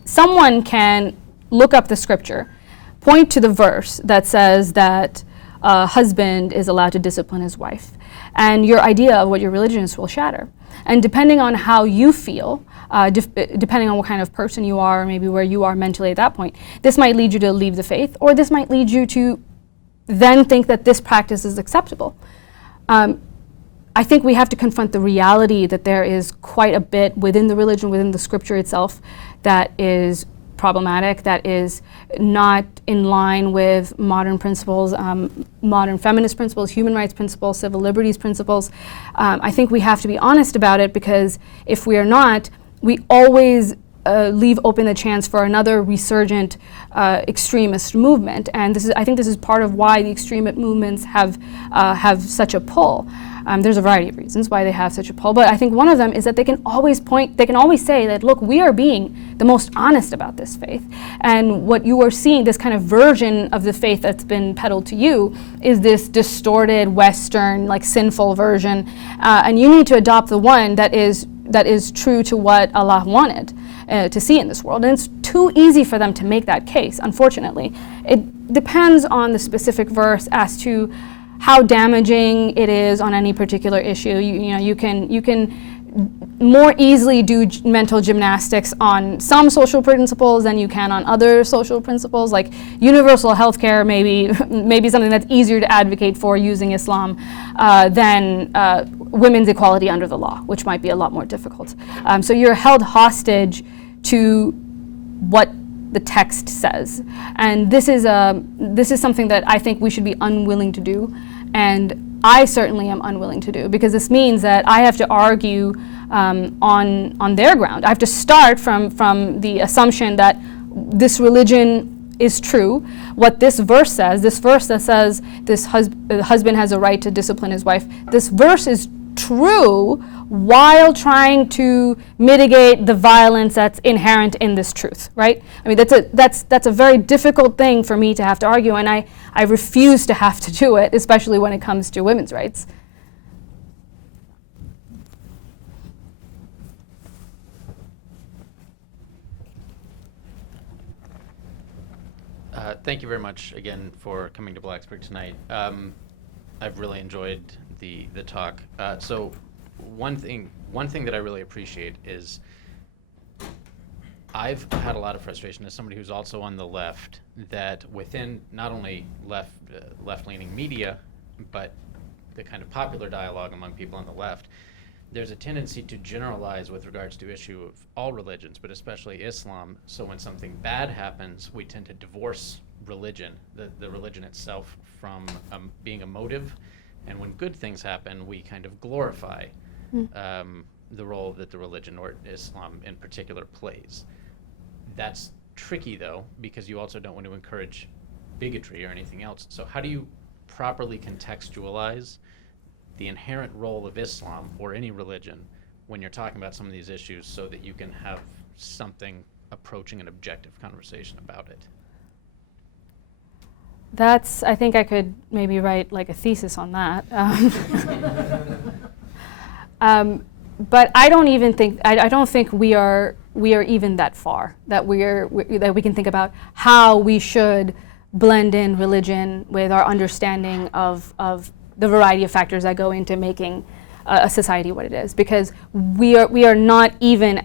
someone can look up the scripture, point to the verse that says that a husband is allowed to discipline his wife, and your idea of what your religion is will shatter. And depending on how you feel, depending on what kind of person you are, or maybe where you are mentally at that point, this might lead you to leave the faith, or this might lead you to then think that this practice is acceptable. I think we have to confront the reality that there is quite a bit within the religion, within the scripture itself, that is problematic, that is not in line with modern principles, modern feminist principles, human rights principles, civil liberties principles. I think we have to be honest about it, because if we are not, we always leave open the chance for another resurgent extremist movement. And I think this is part of why the extremist movements have such a pull. There's a variety of reasons why they have such a pull, but I think one of them is that they can always say that, look, we are being the most honest about this faith. And what you are seeing, this kind of version of the faith that's been peddled to you, is this distorted, Western, like sinful version. And you need to adopt the one that is true to what Allah wanted to see in this world. And it's too easy for them to make that case, unfortunately. It depends on the specific verse as to how damaging it is on any particular issue. You can more easily do mental gymnastics on some social principles than you can on other social principles, like universal health care maybe something that's easier to advocate for using Islam than women's equality under the law, which might be a lot more difficult. So you're held hostage to what the text says, and this is something that I think we should be unwilling to do, and I certainly am unwilling to do, because this means that I have to argue on their ground. I have to start from the assumption that this religion is true. What this verse says, this verse that says the husband has a right to discipline his wife, this verse is true while trying to mitigate the violence that's inherent in this truth, right? I mean, that's a very difficult thing for me to have to argue, and I refuse to have to do it, especially when it comes to women's rights. Thank you very much again for coming to Blacksburg tonight. I've really enjoyed the talk. So one thing that I really appreciate is I've had a lot of frustration as somebody who's also on the left, that within not only left-leaning media, but the kind of popular dialogue among people on the left, there's a tendency to generalize with regards to issue of all religions, but especially Islam. So when something bad happens, we tend to divorce religion, the religion itself, from being a motive. And when good things happen, we kind of glorify the role that the religion, or Islam in particular, plays. That's tricky, though, because you also don't want to encourage bigotry or anything else. So how do you properly contextualize the inherent role of Islam or any religion when you're talking about some of these issues so that you can have something approaching an objective conversation about it? I think I could maybe write like a thesis on that. But I don't think we are even that far, that that we can think about how we should blend in religion with our understanding of the variety of factors that go into making a society what it is, because we are not even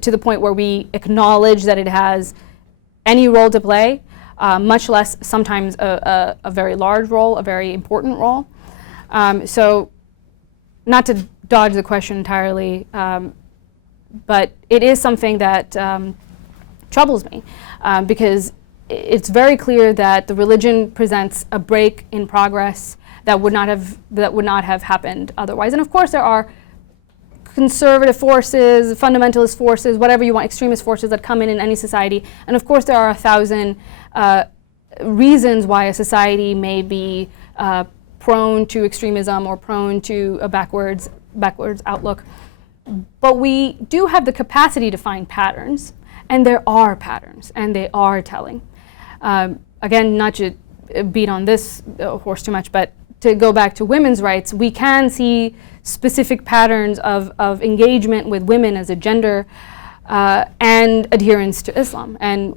to the point where we acknowledge that it has any role to play, much less sometimes a very large role, a very important role. So not to dodge the question entirely, but it is something that troubles me, because it's very clear that the religion presents a break in progress that would not have happened otherwise. And of course there are conservative forces, fundamentalist forces, whatever you want, extremist forces that come in any society. And of course there are 1,000 reasons why a society may be prone to extremism or prone to a backwards outlook. But we do have the capacity to find patterns, and there are patterns, and they are telling. Again, not to beat on this horse too much, but to go back to women's rights, we can see specific patterns of engagement with women as a gender and adherence to Islam, and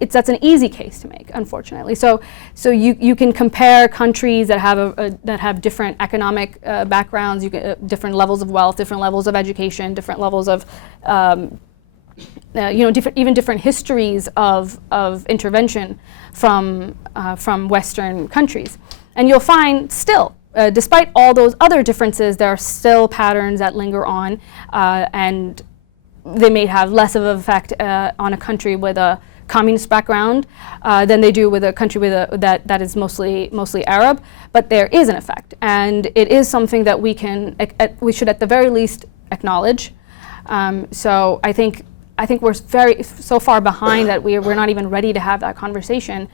that's an easy case to make, unfortunately. So you can compare countries that have different economic backgrounds, different levels of wealth, different levels of education, different levels of different histories of intervention from Western countries, and you'll find still, despite all those other differences, there are still patterns that linger on, and they may have less of an effect on a country with a communist background than they do with a country with that is mostly Arab. But there is an effect, and it is something that we should at the very least acknowledge. So I think we're so far behind that we're not even ready to have that conversation.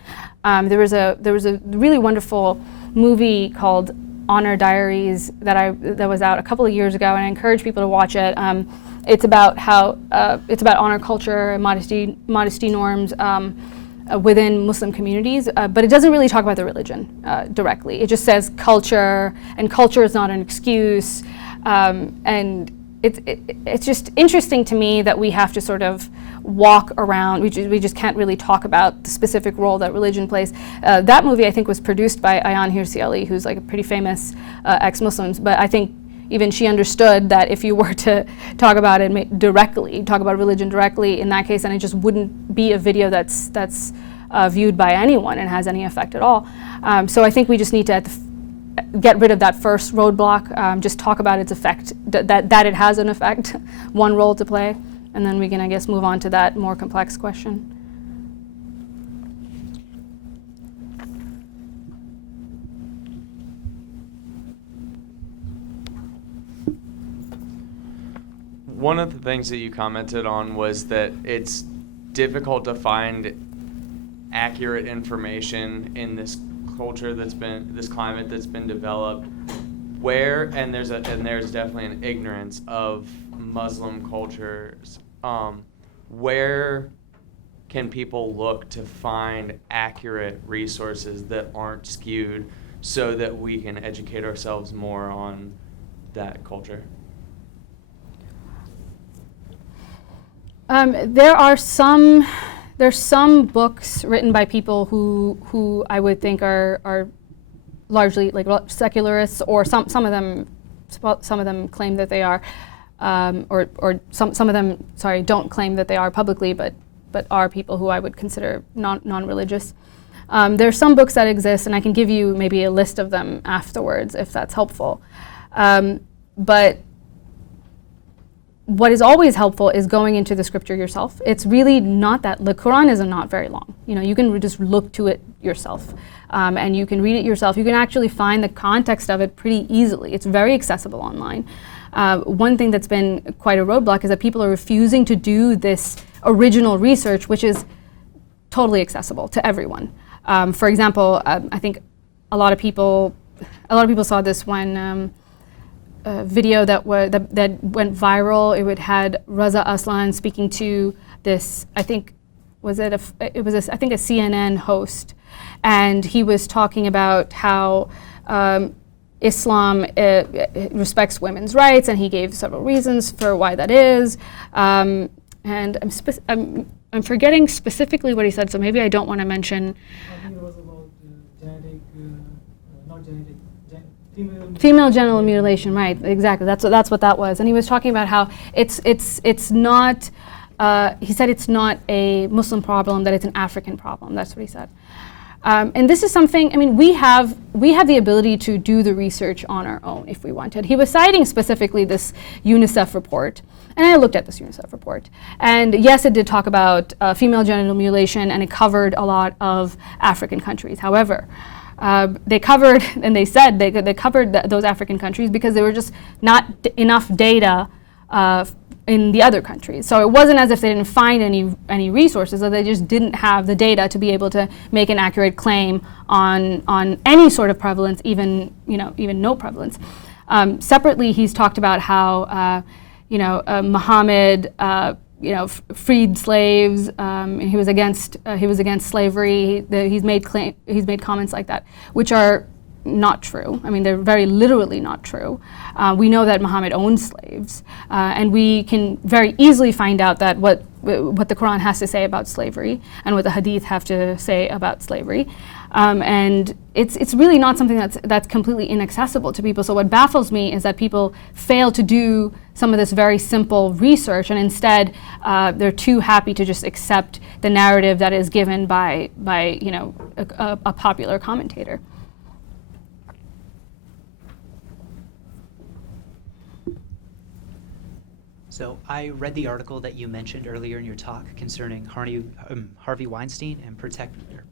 There was a really wonderful movie called Honor Diaries that was out a couple of years ago, and I encourage people to watch it. It's about honor culture and modesty norms within Muslim communities, but it doesn't really talk about the religion directly. It just says culture, and culture is not an excuse, and it's just interesting to me that we have to sort of walk around. We just can't really talk about the specific role that religion plays. That movie, I think, was produced by Ayaan Hirsi Ali, who's like a pretty famous ex-Muslim, but I think even she understood that if you were to talk about it directly, talk about religion directly, in that case, then it just wouldn't be a video that's viewed by anyone and has any effect at all. So I think we just need to get rid of that first roadblock, just talk about its effect, that it has an effect, one role to play, and then we can, I guess, move on to that more complex question. One of the things that you commented on was that it's difficult to find accurate information in this culture this climate that's been developed, and there's definitely an ignorance of Muslim cultures. Where can people look to find accurate resources that aren't skewed so that we can educate ourselves more on that culture? There's some books written by people who I would think are largely like secularists, or some of them claim that they are, or some of them don't claim that they are publicly, but are people who I would consider non-religious. There's some books that exist, and I can give you maybe a list of them afterwards if that's helpful. But what is always helpful is going into the scripture yourself. It's really not that, the Quran is not very long. You can just look to it yourself, and you can read it yourself. You can actually find the context of it pretty easily. It's very accessible online. One thing that's been quite a roadblock is that people are refusing to do this original research, which is totally accessible to everyone. For example, I think a lot of people a lot of people saw this one video that went viral. It had Raza Aslan speaking to this, I think, I think a CNN host, and he was talking about how Islam respects women's rights, and he gave several reasons for why that is. And I'm forgetting specifically what he said, so maybe I don't want to mention. I think it was about not genetic, female genital mutilation, right? Exactly. That's what that was. And he was talking about how it's not. He said it's not a Muslim problem; that it's an African problem. That's what he said. And this is something. I mean, we have the ability to do the research on our own if we wanted. He was citing specifically this UNICEF report. And I looked at this UNICEF report. And yes, it did talk about female genital mutilation, and it covered a lot of African countries. However, they covered, and they said they covered those African countries because there were just not enough data in the other countries. So it wasn't as if they didn't find any resources, or they just didn't have the data to be able to make an accurate claim on any sort of prevalence, even no prevalence. Separately, he's talked about how Muhammad, freed slaves. He was against slavery. He's made comments like that, which are not true. I mean, they're very literally not true. We know that Muhammad owned slaves, and we can very easily find out that what the Quran has to say about slavery and what the Hadith have to say about slavery. And it's really not something that's completely inaccessible to people. So what baffles me is that people fail to do some of this very simple research, and instead they're too happy to just accept the narrative that is given by a popular commentator. So I read the article that you mentioned earlier in your talk concerning Harvey Weinstein and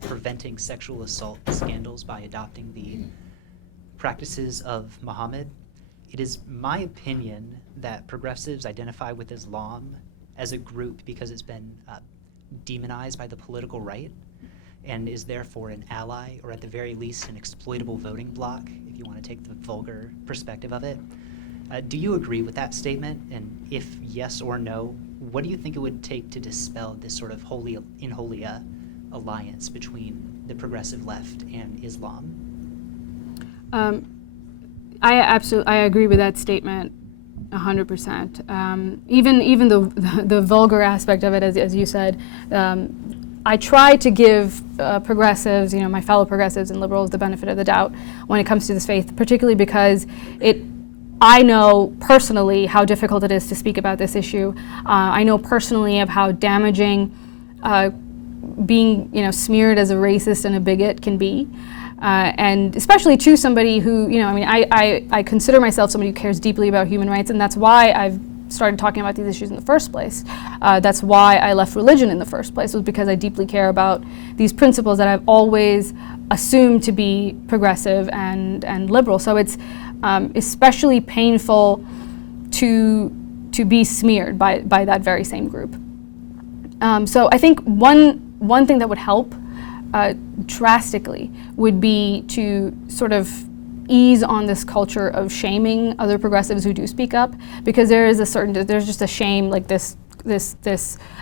preventing sexual assault scandals by adopting the practices of Muhammad. It is my opinion that progressives identify with Islam as a group because it's been demonized by the political right and is therefore an ally, or at the very least an exploitable voting bloc, if you want to take the vulgar perspective of it. Do you agree with that statement? And if yes or no, what do you think it would take to dispel this sort of holy alliance between the progressive left and Islam? I agree with that statement 100%. Even the vulgar aspect of it, as you said, I try to give progressives, my fellow progressives and liberals, the benefit of the doubt when it comes to this faith, particularly because I know personally how difficult it is to speak about this issue. I know personally of how damaging being, smeared as a racist and a bigot can be, and especially to somebody who, I consider myself somebody who cares deeply about human rights, and that's why I've started talking about these issues in the first place. That's why I left religion in the first place, was because I deeply care about these principles that I've always assumed to be progressive and liberal. So it's especially painful to be smeared by that very same group. So I think one thing that would help drastically would be to sort of ease on this culture of shaming other progressives who do speak up, because there's just a shame, like this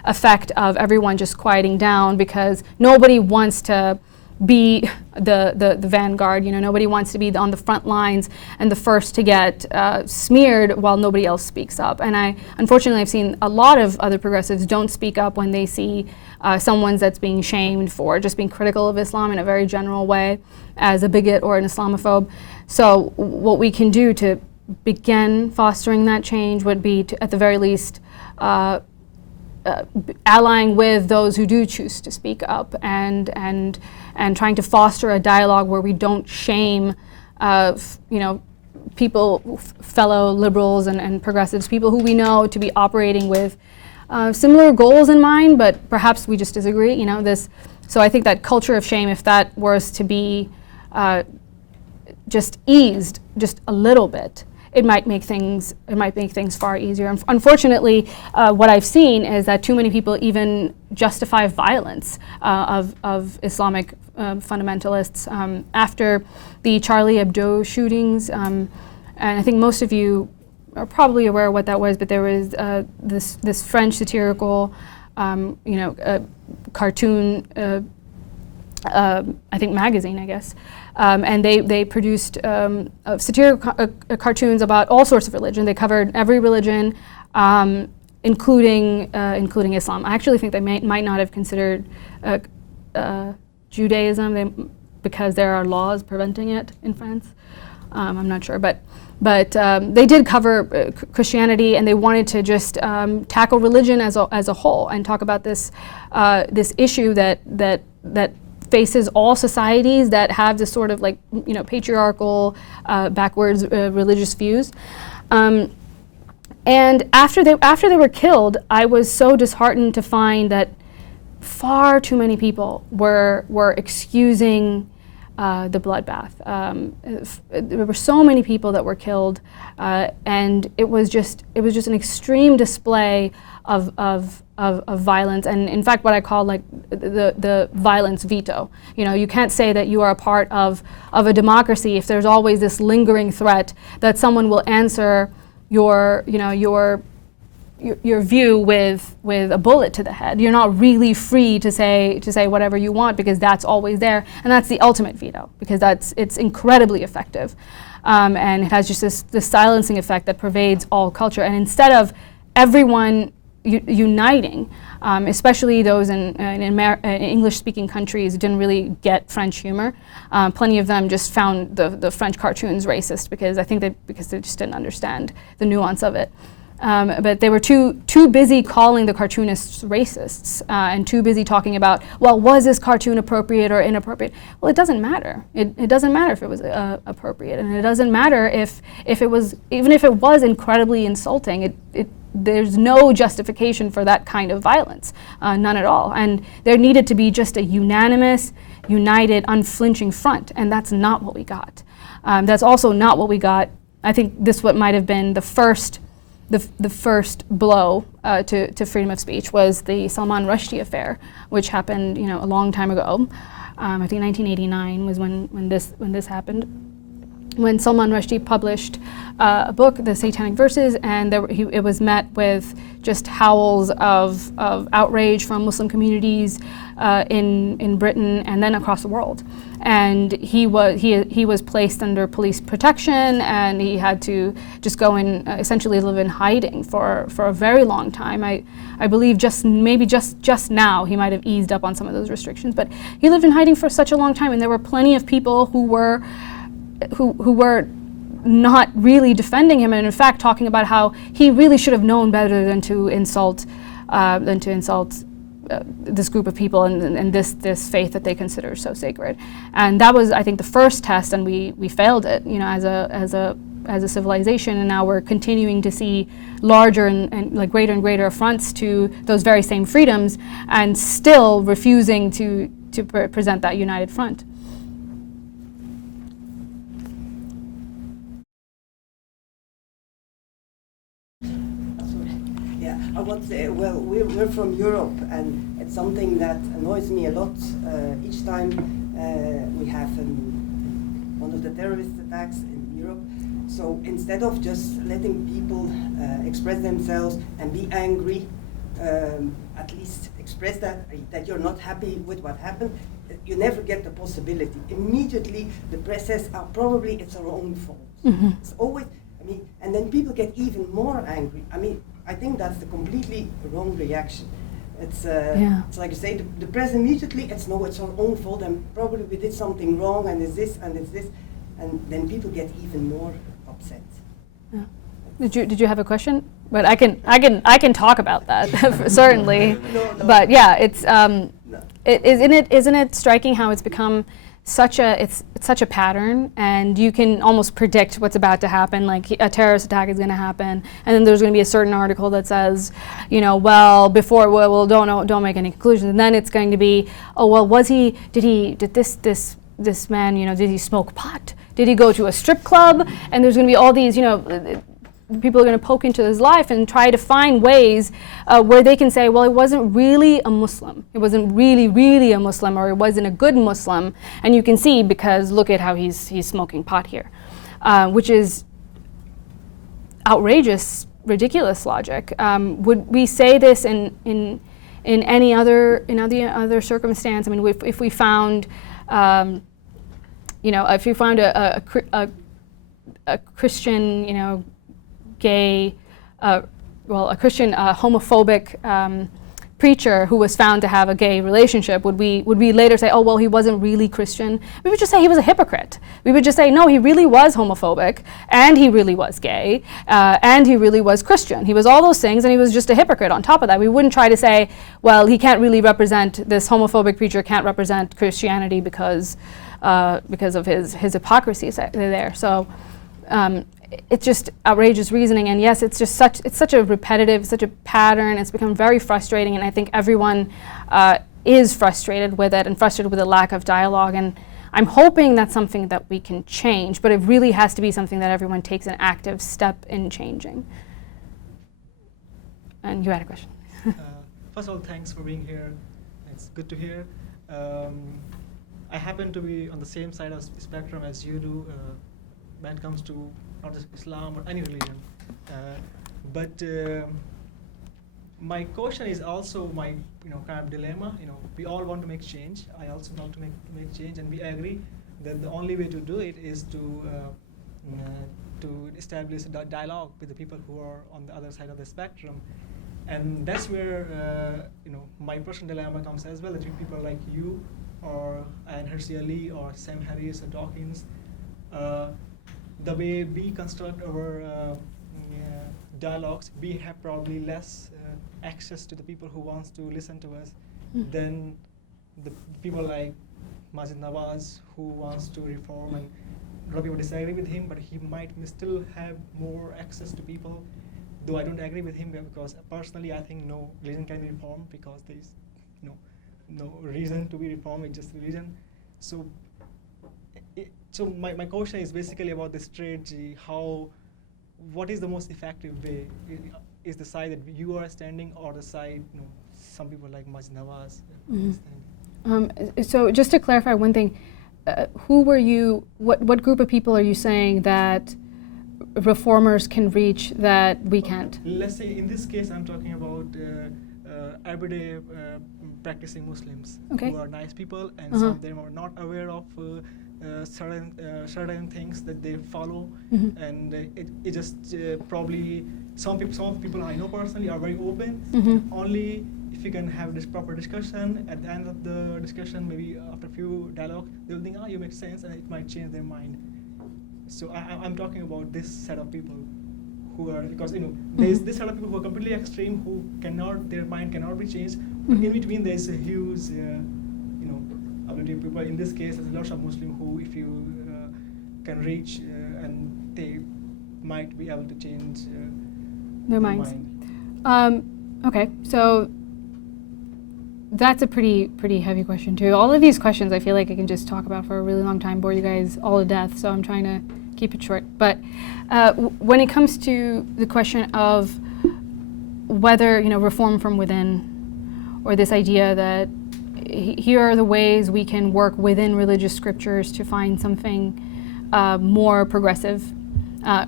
effect of everyone just quieting down because nobody wants to be the vanguard. Nobody wants to be on the front lines and the first to get smeared while nobody else speaks up. And unfortunately, I've seen a lot of other progressives don't speak up when they see someone that's being shamed for just being critical of Islam in a very general way as a bigot or an Islamophobe. So what we can do to begin fostering that change would be to, at the very least, allying with those who do choose to speak up and trying to foster a dialogue where we don't shame people, fellow liberals and progressives, people who we know to be operating with similar goals in mind, but perhaps we just disagree. So I think that culture of shame, if that was to be just eased just a little bit, it might make things far easier. Unfortunately, what I've seen is that too many people even justify violence of Islamic fundamentalists. After the Charlie Hebdo shootings, and I think most of you are probably aware of what that was, but there was this French satirical, cartoon, I think magazine, I guess, and they produced satirical cartoons about all sorts of religion. They covered every religion, including Islam. I actually think they might not have considered Judaism because there are laws preventing it in France. I'm not sure, but they did cover Christianity, and they wanted to just tackle religion as a whole and talk about this issue that faces all societies that have this sort of patriarchal, backwards religious views. And after they were killed, I was so disheartened to find that far too many people were excusing the bloodbath. There were so many people that were killed, and it was just an extreme display of violence, and in fact what I call the violence veto. You can't say that you are a part of a democracy if there's always this lingering threat that someone will answer your view with a bullet to the head. You're not really free to say whatever you want, because that's always there, and that's the ultimate veto, because it's incredibly effective, and it has just this silencing effect that pervades all culture. And instead of everyone uniting, especially those in English-speaking countries who didn't really get French humor, plenty of them just found the French cartoons racist because they just didn't understand the nuance of it. But they were too busy calling the cartoonists racists, and too busy talking about, well, was this cartoon appropriate or inappropriate? Well, it doesn't matter. It doesn't matter if it was appropriate, and it doesn't matter if it was, even if it was incredibly insulting. There's no justification for that kind of violence, none at all. And there needed to be just a unanimous, united, unflinching front, and that's not what we got. That's also not what we got. I think this what might have been the first blow to freedom of speech was the Salman Rushdie affair, which happened a long time ago. I think 1989 was when this happened. When Salman Rushdie published a book, The Satanic Verses, and it was met with just howls of outrage from Muslim communities in Britain and then across the world. And he was placed under police protection, and he had to just go and essentially live in hiding for a very long time. I believe just now he might have eased up on some of those restrictions, but he lived in hiding for such a long time, and there were plenty of people who were not really defending him, and in fact talking about how he really should have known better than to insult this group of people and this faith that they consider so sacred. And that was, I think, the first test, and we failed it, as a civilization. And now we're continuing to see larger and greater affronts to those very same freedoms, and still refusing to present that united front. Yeah, I would say, well, we're from Europe, and it's something that annoys me a lot. Each time we have one of the terrorist attacks in Europe, so instead of just letting people express themselves and be angry, at least express that you're not happy with what happened, you never get the possibility. Immediately the press says, probably it's our own fault. Mm-hmm. It's always, and then people get even more angry. I think that's the completely wrong reaction. It's like you say, the press immediately, it's our own fault, and probably we did something wrong, and it's this, and then people get even more upset. Yeah. Did you have a question? But I can talk about that certainly. No. But yeah, isn't it striking how it's become such a pattern, and you can almost predict what's about to happen, like a terrorist attack is going to happen, and then there's going to be a certain article that says, don't make any conclusions, and then it's going to be, did this man, did he smoke pot? Did he go to a strip club? And there's going to be all these, people are going to poke into his life and try to find ways where they can say, well, he wasn't really a Muslim. He wasn't really a Muslim, or he wasn't a good Muslim. And you can see, because look at how he's smoking pot here, which is outrageous, ridiculous logic. Would we say this in any other circumstance? I mean, if we found, if you found a Christian, gay, a Christian homophobic preacher who was found to have a gay relationship, would we later say, oh, well, he wasn't really Christian? We would just say he was a hypocrite. We would just say, no, he really was homophobic, and he really was gay, and he really was Christian. He was all those things, and he was just a hypocrite on top of that. We wouldn't try to say, well, he can't really represent, this homophobic preacher can't represent Christianity because of his hypocrisy there. So it's just outrageous reasoning, and yes, it's such a repetitive, such a pattern. It's become very frustrating, and I think everyone is frustrated with it, and frustrated with the lack of dialogue. And I'm hoping that's something that we can change, but it really has to be something that everyone takes an active step in changing. And you had a question. First of all, thanks for being here. It's good to hear. I happen to be on the same side of the spectrum as you do when it comes to not just Islam or any religion. But my question is also my kind of dilemma. We all want to make change. I also want to make change, and we agree that the only way to do it is to establish a dialogue with the people who are on the other side of the spectrum. And that's where my personal dilemma comes as well. That people like you, or Anne Hersey Ali, or Sam Harris, or Dawkins, the way we construct our dialogues, we have probably less access to the people who wants to listen to us than the people like Majid Nawaz, who wants to reform, and a lot of people disagree with him, but he might still have more access to people. Though I don't agree with him, because personally I think no religion can be reformed, because there is no reason to be reformed. It's just religion. So my question is basically about the strategy. What is the most effective way? Is the side that you are standing, or the side some people like Majid Nawaz? So just to clarify one thing, who were you? What group of people are you saying that reformers can reach that we can't? Let's say in this case, I'm talking about everyday practicing Muslims, who are nice people, and some of them are not aware of certain things that they follow, and it just probably some people I know personally are very open. Only if you can have this proper discussion, at the end of the discussion, maybe after a few dialogue, they'll think, you make sense, and it might change their mind. So I'm talking about this set of people who are, because there's this set of people who are completely extreme, who their mind cannot be changed. But in between, there's a huge ability of people. In this case, there's lots of Muslims who, if you can reach, and they might be able to change their minds. Okay, so that's a pretty heavy question too. All of these questions I feel like I can just talk about for a really long time, bore you guys all to death, so I'm trying to keep it short. But when it comes to the question of whether reform from within, or this idea that here are the ways we can work within religious scriptures to find something more progressive,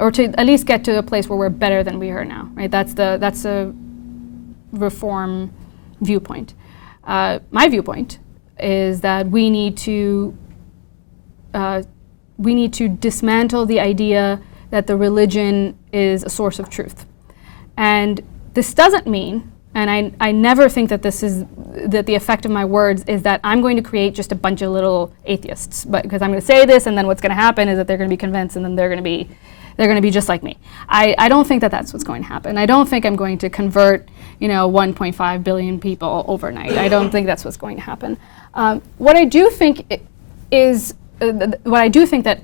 or to at least get to a place where we're better than we are now, right? That's a reform viewpoint. My viewpoint is that we need to dismantle the idea that the religion is a source of truth. And this doesn't mean, and I never think that that the effect of my words is that I'm going to create just a bunch of little atheists, but because I'm going to say this, and then what's going to happen is that they're going to be convinced, and then they're going to be just like me. I don't think that that's what's going to happen. I don't think I'm going to convert 1.5 billion people overnight. I don't think that's what's going to happen. What I do think that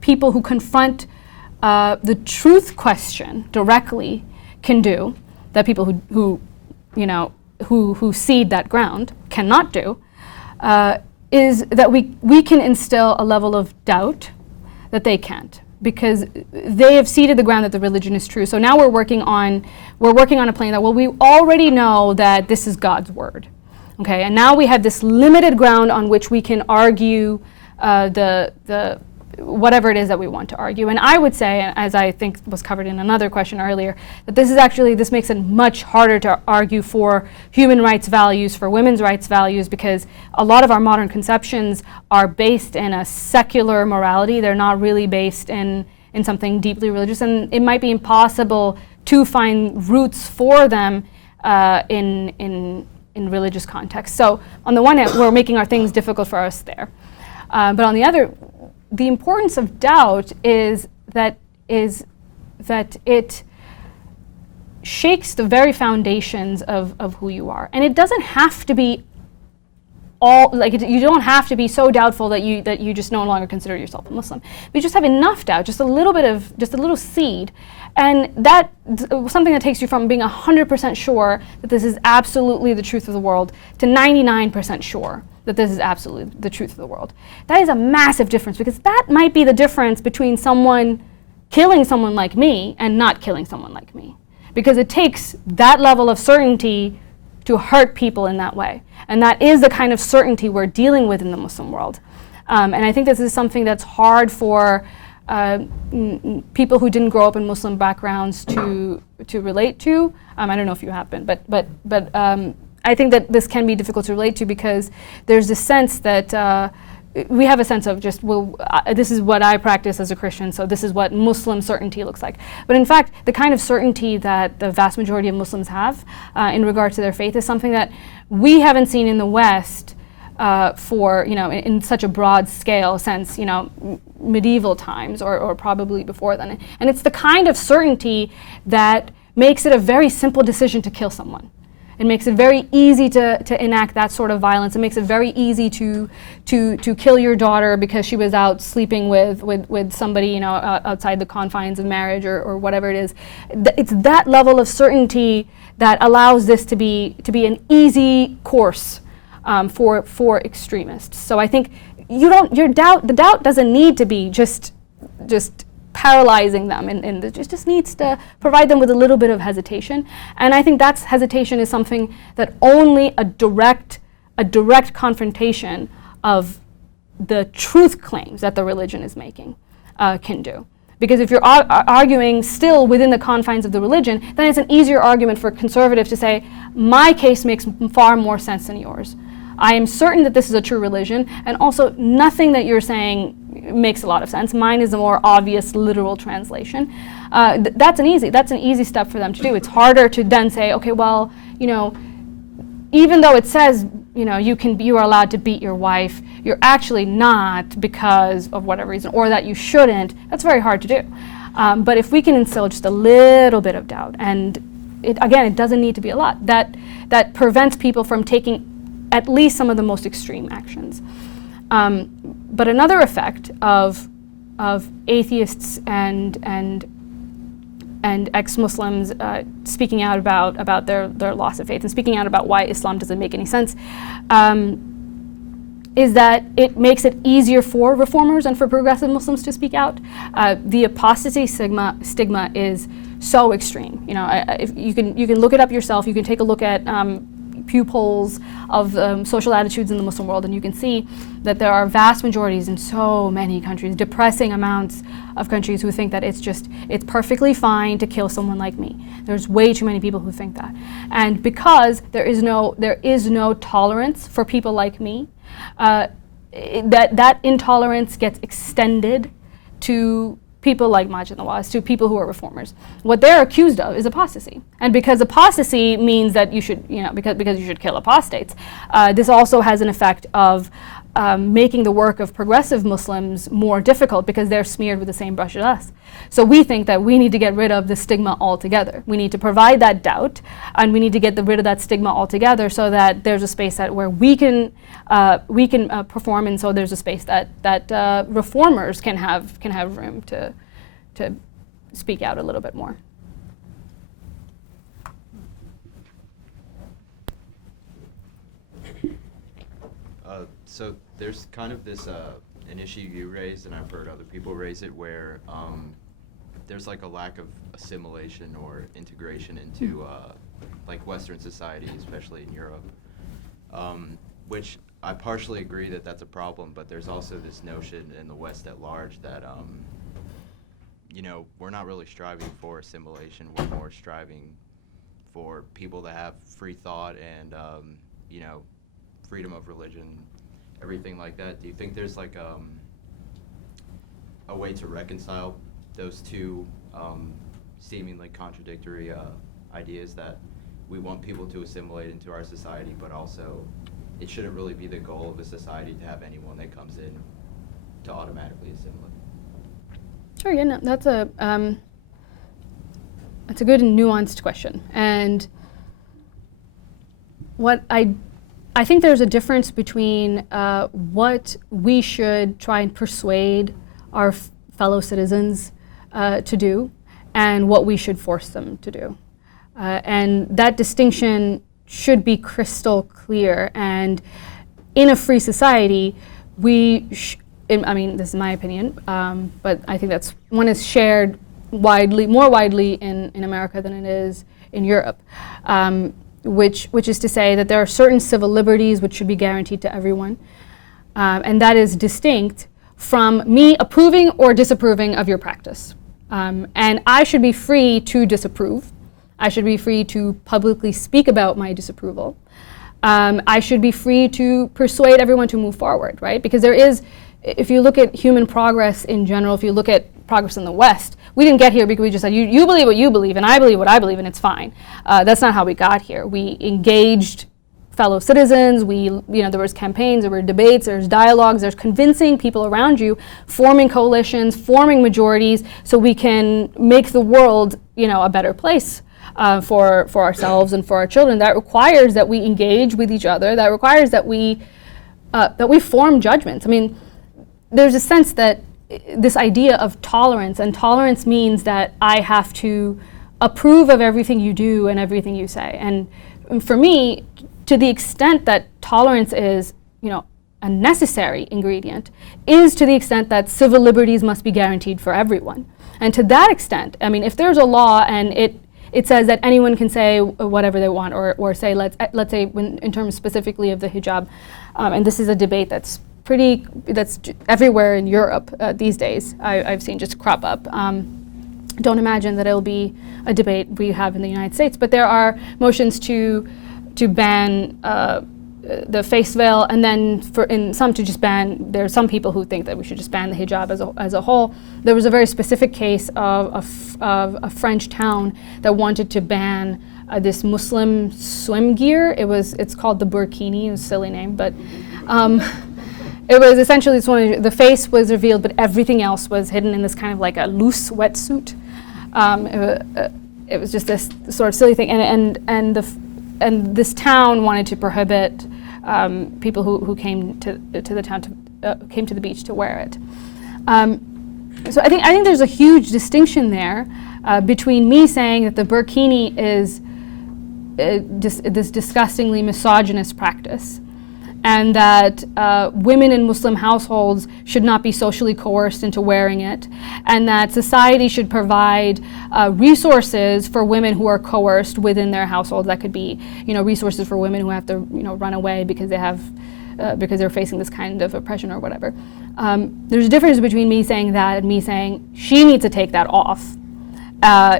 people who confront the truth question directly can do, that people who cede that ground cannot do, is that we can instill a level of doubt that they can't. because they have ceded the ground that the religion is true. So now we're working on a plane that, well, we already know that this is God's word, okay? And now we have this limited ground on which we can argue the whatever it is that we want to argue. And I would say, as I think was covered in another question earlier, that this makes it much harder to argue for human rights values, for women's rights values, because a lot of our modern conceptions are based in a secular morality. They're not really based in something deeply religious, and it might be impossible to find roots for them in religious context. So on the one hand, we're making our things difficult for us there. But on the other, the importance of doubt is that it shakes the very foundations of who you are. And it doesn't have to be you don't have to be so doubtful that you just no longer consider yourself a Muslim. But you just have enough doubt, just a little seed, and that's something that takes you from being 100% sure that this is absolutely the truth of the world to 99% sure that this is absolutely the truth of the world. That is a massive difference, because that might be the difference between someone killing someone like me and not killing someone like me. Because it takes that level of certainty to hurt people in that way. And that is the kind of certainty we're dealing with in the Muslim world. And I think this is something that's hard for people who didn't grow up in Muslim backgrounds to relate to. I don't know if you have been, but I think that this can be difficult to relate to, because there's this sense that we have a sense of just, well, this is what I practice as a Christian, so this is what Muslim certainty looks like. But in fact, the kind of certainty that the vast majority of Muslims have in regard to their faith is something that we haven't seen in the West for, in such a broad scale since, medieval times or probably before then. And it's the kind of certainty that makes it a very simple decision to kill someone. It makes it very easy to enact that sort of violence. It makes it very easy to kill your daughter because she was out sleeping with somebody, outside the confines of marriage or whatever it is. It's that level of certainty that allows this to be an easy course for extremists. So I think the doubt doesn't need to be just paralyzing them, and it just needs to provide them with a little bit of hesitation. And I think that hesitation is something that only a direct confrontation of the truth claims that the religion is making can do. Because if you're arguing still within the confines of the religion, then it's an easier argument for conservatives to say, my case makes far more sense than yours. I am certain that this is a true religion, and also nothing that you're saying makes a lot of sense. Mine is a more obvious literal translation. That's an easy step for them to do. It's harder to then say, okay, well, even though it says, you are allowed to beat your wife, you're actually not because of whatever reason, or that you shouldn't. That's very hard to do. But if we can instill just a little bit of doubt, and it doesn't need to be a lot, that prevents people from taking at least some of the most extreme actions. But another effect of atheists and ex-Muslims speaking out about their loss of faith and speaking out about why Islam doesn't make any sense is that it makes it easier for reformers and for progressive Muslims to speak out. The apostasy stigma is so extreme. If you can look it up yourself. You can take a look at Pew polls of social attitudes in the Muslim world, and you can see that there are vast majorities in so many countries, depressing amounts of countries, who think that it's perfectly fine to kill someone like me. There's way too many people who think that. And because there is no tolerance for people like me, that intolerance gets extended to people like Majid Nawaz, to people who are reformers. What they're accused of is apostasy. And because apostasy means that you should, because you should kill apostates, this also has an effect of making the work of progressive Muslims more difficult, because they're smeared with the same brush as us. So we think that we need to get rid of the stigma altogether. We need to provide that doubt, and we need to get rid of that stigma altogether, so that there's a space where we can perform, and so there's a space that reformers can have room to speak out a little bit more. So there's kind of this an issue you raised, and I've heard other people raise it, where there's like a lack of assimilation or integration into like Western society, especially in Europe, which I partially agree that that's a problem, but there's also this notion in the West at large that you know, we're not really striving for assimilation, we're more striving for people to have free thought and you know, freedom of religion, everything like that. Do you think there's like a way to reconcile those two seemingly contradictory ideas, that we want people to assimilate into our society, but also it shouldn't really be the goal of a society to have anyone that comes in to automatically assimilate? Sure, yeah, no, that's a good and nuanced question. And what I think there's a difference between what we should try and persuade our fellow citizens to do and what we should force them to do. And that distinction should be crystal clear. And in a free society, I mean, this is my opinion, but I think that's one is shared more widely in America than it is in Europe, which is to say that there are certain civil liberties which should be guaranteed to everyone, and that is distinct from me approving or disapproving of your practice. And I should be free to disapprove. I should be free to publicly speak about my disapproval. I should be free to persuade everyone to move forward, right? Because there is, if you look at human progress in general, if you look at progress in the West, we didn't get here because we just said, you believe what you believe and I believe what I believe and it's fine. That's not how we got here. We engaged fellow citizens, there was campaigns, there were debates, there's dialogues, there's convincing people around you, forming coalitions, forming majorities, so we can make the world, a better place for ourselves and for our children. That requires that we engage with each other. That requires that we form judgments. I mean, there's a sense that this idea of tolerance, and tolerance means that I have to approve of everything you do and everything you say. And for me, to the extent that tolerance is, a necessary ingredient, is to the extent that civil liberties must be guaranteed for everyone. And to that extent, I mean, if there's a law and it says that anyone can say whatever they want, or say, let's say in terms specifically of the hijab, and this is a debate that's everywhere in Europe these days, I've seen just crop up. Don't imagine that it'll be a debate we have in the United States, but there are motions to ban the face veil, and then some to just ban. There are some people who think that we should just ban the hijab as a whole. There was a very specific case of a French town that wanted to ban this Muslim swim gear. It's called the burkini. It was a silly name, but it was essentially the face was revealed, but everything else was hidden in this kind of like a loose wetsuit. It was just this sort of silly thing, and this town wanted to prohibit people who came to the town came to the beach to wear it. So I think there's a huge distinction there between me saying that the burkini is this disgustingly misogynist practice, and that women in Muslim households should not be socially coerced into wearing it, and that society should provide resources for women who are coerced within their households. That could be, resources for women who have to, run away because because they're facing this kind of oppression or whatever. There's a difference between me saying that and me saying she needs to take that off.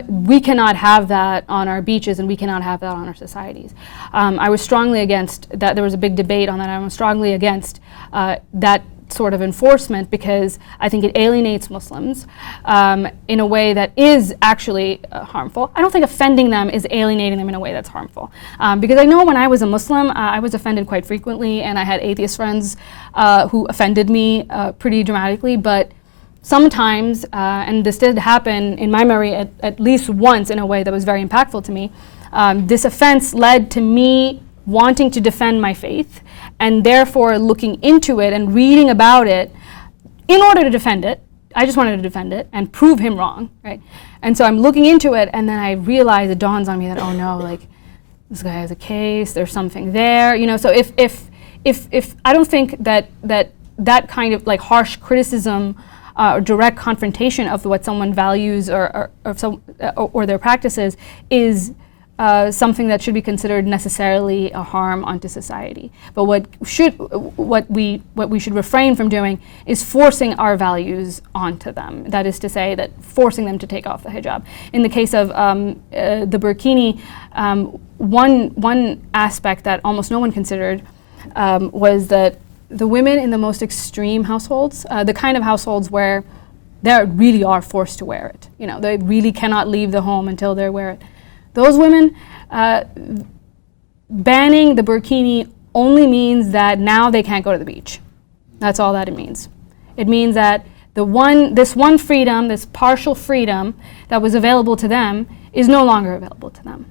We cannot have that on our beaches, and we cannot have that on our societies. I was strongly against that. There was a big debate on that. I was strongly against that sort of enforcement, because I think it alienates Muslims in a way that is actually harmful. I don't think offending them is alienating them in a way that's harmful. Because I know when I was a Muslim, I was offended quite frequently, and I had atheist friends who offended me pretty dramatically, but sometimes, and this did happen in my memory at least once in a way that was very impactful to me, this offense led to me wanting to defend my faith, and therefore looking into it and reading about it in order to defend it. I just wanted to defend it and prove him wrong, right? And so I'm looking into it, and then I realize, it dawns on me that, oh no, like, this guy has a case, there's something there, So if I don't think that that kind of like harsh criticism or direct confrontation of what someone values or their practices is something that should be considered necessarily a harm onto society. But what we should refrain from doing is forcing our values onto them. That is to say, that forcing them to take off the hijab. In the case of the burkini, one aspect that almost no one considered was that the women in the most extreme households, the kind of households where they really are forced to wear it. You know, they really cannot leave the home until they wear it. Those women, banning the burkini only means that now they can't go to the beach. That's all that it means. It means that this one freedom, this partial freedom that was available to them is no longer available to them.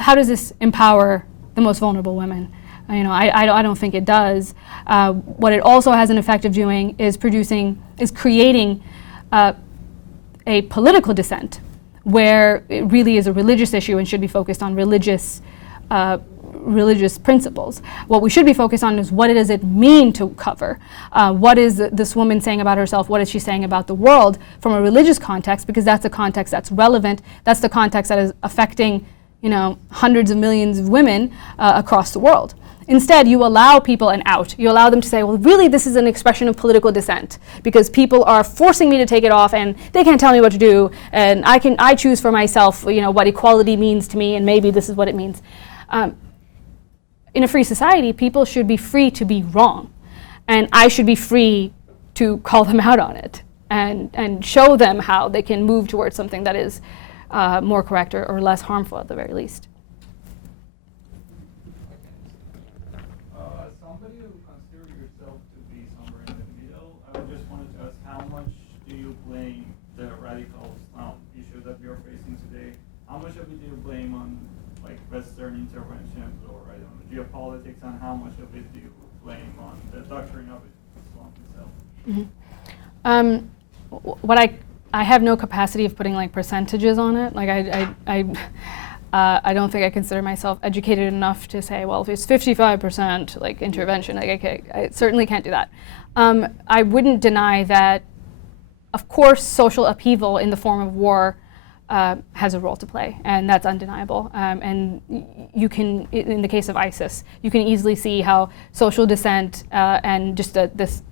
How does this empower the most vulnerable women? You know, I don't think it does. What it also has an effect of doing is creating a political dissent where it really is a religious issue and should be focused on religious principles. What we should be focused on is what does it mean to cover? What is this woman saying about herself? What is she saying about the world from a religious context? Because that's a context that's relevant. That's the context that is affecting, you know, hundreds of millions of women across the world. Instead, you allow people an out. You allow them to say, well, really, this is an expression of political dissent because people are forcing me to take it off and they can't tell me what to do, and I choose for myself, you know, what equality means to me, and maybe this is what it means. In a free society, people should be free to be wrong, and I should be free to call them out on it and show them how they can move towards something that is more correct or less harmful at the very least. Somebody who considers yourself to be somewhere in the middle, I just wanted to ask, how much do you blame the radical Islam issue that we are facing today? How much of it do you blame on like Western interventions or I don't know, geopolitics, and how much of it do you blame on the doctrine of Islam itself? I have no capacity of putting like percentages on it. Like I don't think I consider myself educated enough to say, well, if it's 55% like intervention, like I certainly can't do that. I wouldn't deny that, of course, social upheaval in the form of war has a role to play, and that's undeniable. And you can, in the case of ISIS, you can easily see how social dissent and just this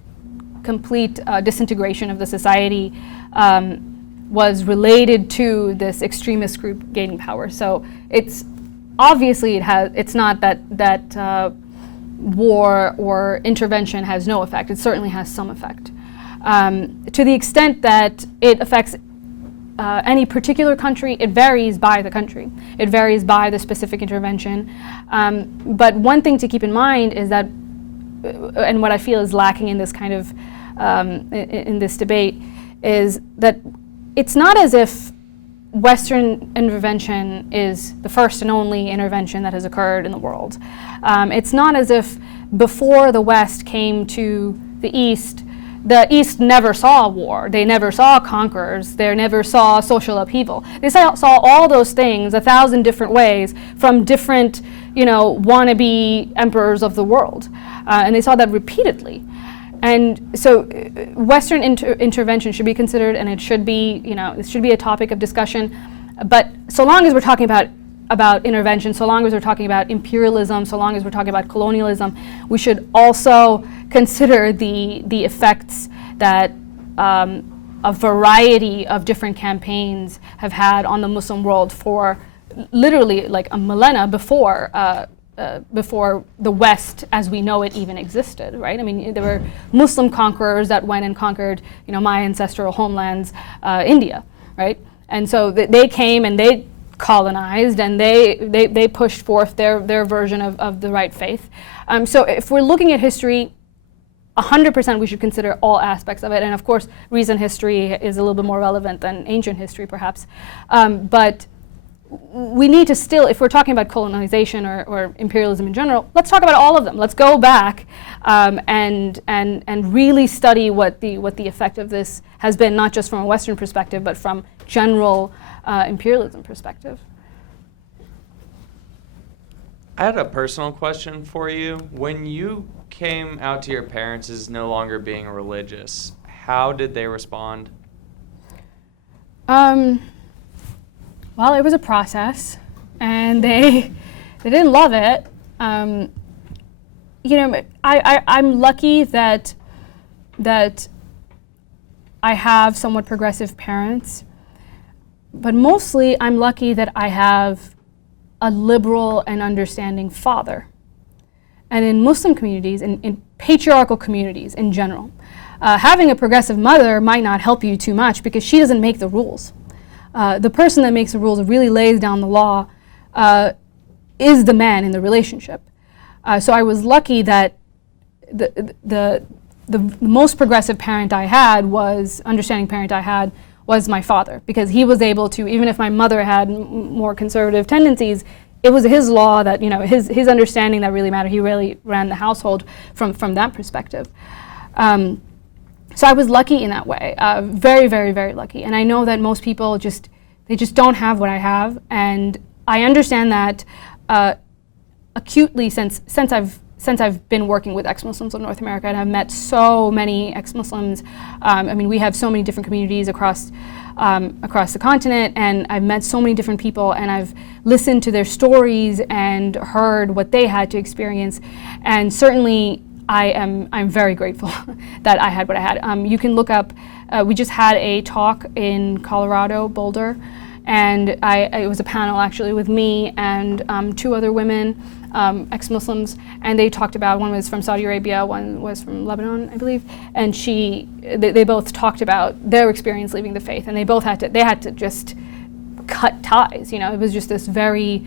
complete disintegration of the society was related to this extremist group gaining power. So it's obviously it's not that war or intervention has no effect. It certainly has some effect. To the extent that it affects any particular country, it varies by the country. It varies by the specific intervention. But one thing to keep in mind is that, and what I feel is lacking in this kind of in this debate, is that it's not as if Western intervention is the first and only intervention that has occurred in the world. It's not as if before the West came to the East never saw war. They never saw conquerors. They never saw social upheaval. They saw all those things 1,000 different ways from different, wannabe emperors of the world. And they saw that repeatedly. And so Western intervention should be considered, and it should be, it should be a topic of discussion. But so long as we're talking about intervention, so long as we're talking about imperialism, so long as we're talking about colonialism, we should also consider the effects that a variety of different campaigns have had on the Muslim world for literally like a millennia before the West as we know it even existed, right? I mean, there were Muslim conquerors that went and conquered, my ancestral homelands, India, right? And so they came and they colonized and they pushed forth their version of the right faith. So if we're looking at history, 100% we should consider all aspects of it. And of course, recent history is a little bit more relevant than ancient history, perhaps. But we need to still, if we're talking about colonization or imperialism in general, let's talk about all of them. Let's go back and really study what the effect of this has been, not just from a Western perspective, but from general imperialism perspective. I had a personal question for you. When you came out to your parents as no longer being religious, how did they respond? Well, it was a process, and they didn't love it. You know, I'm lucky that I have somewhat progressive parents, but mostly I'm lucky that I have a liberal and understanding father. And in Muslim communities, in patriarchal communities in general, having a progressive mother might not help you too much because she doesn't make the rules. The person that makes the rules, really lays down the law, is the man in the relationship. So I was lucky that the most progressive parent I had understanding parent I had was my father, because he was able to, even if my mother had more conservative tendencies, it was his law that, you know, his understanding that really mattered. He really ran the household from that perspective. So I was lucky in that way, very, very, very lucky. And I know that most people they just don't have what I have, and I understand that acutely since I've been working with ex-Muslims in North America, and I've met so many ex-Muslims. I mean, we have so many different communities across the continent, and I've met so many different people, and I've listened to their stories and heard what they had to experience. And certainly, I'm very grateful that I had what I had. You can look up. We just had a talk in Colorado, Boulder, and it was a panel actually with me and 2 other women, ex-Muslims, and they talked about, one was from Saudi Arabia, one was from Lebanon, I believe, and they both talked about their experience leaving the faith, and they had to just cut ties. You know, it was just this very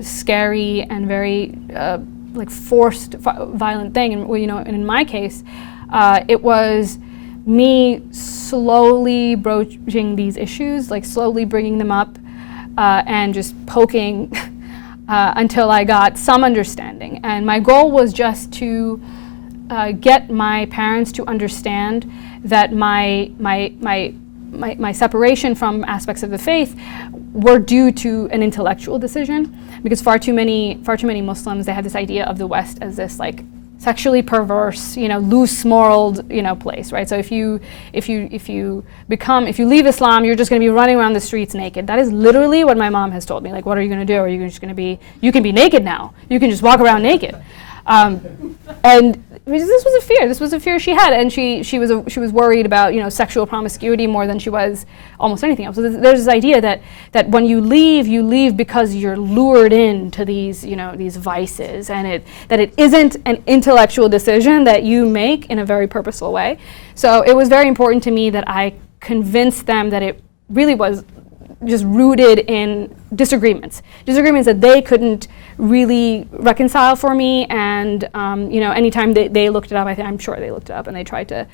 scary and very like forced violent thing. And you know, and in my case, it was me slowly broaching these issues, like slowly bringing them up, and just poking until I got some understanding. And my goal was just to get my parents to understand that my separation from aspects of the faith were due to an intellectual decision, because far too many Muslims, they have this idea of the West as this like sexually perverse, you know, loose-moraled, you know, place, right? So if you leave Islam, you're just going to be running around the streets naked. That is literally what my mom has told me. Like, what are you going to do? Are you just going to be? You can be naked now. You can just walk around naked. And this was a fear. This was a fear she had, and she was worried about, you know, sexual promiscuity more than she was almost anything else. So there's this idea that when you leave because you're lured into these, you know, these vices, and that it isn't an intellectual decision that you make in a very purposeful way. So it was very important to me that I convinced them that it really was just rooted in disagreements that they couldn't really reconcile for me. And you know, anytime they looked it up, I'm sure they looked it up and they tried to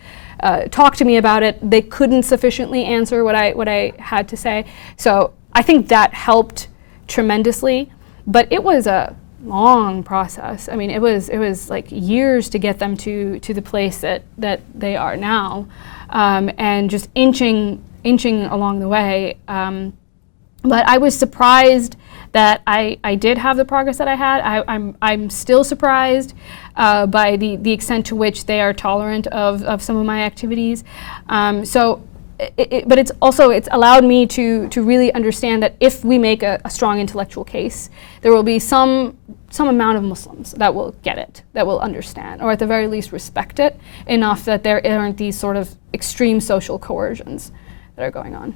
talk to me about it, they couldn't sufficiently answer what I had to say. So I think that helped tremendously, but it was a long process. I mean, it was like years to get them to the place that they are now, and just inching along the way. But I was surprised that I did have the progress that I had. I'm still surprised by the extent to which they are tolerant of some of my activities. But it's allowed me to really understand that if we make a strong intellectual case, there will be some amount of Muslims that will get it, that will understand, or at the very least respect it enough that there aren't these sort of extreme social coercions that are going on.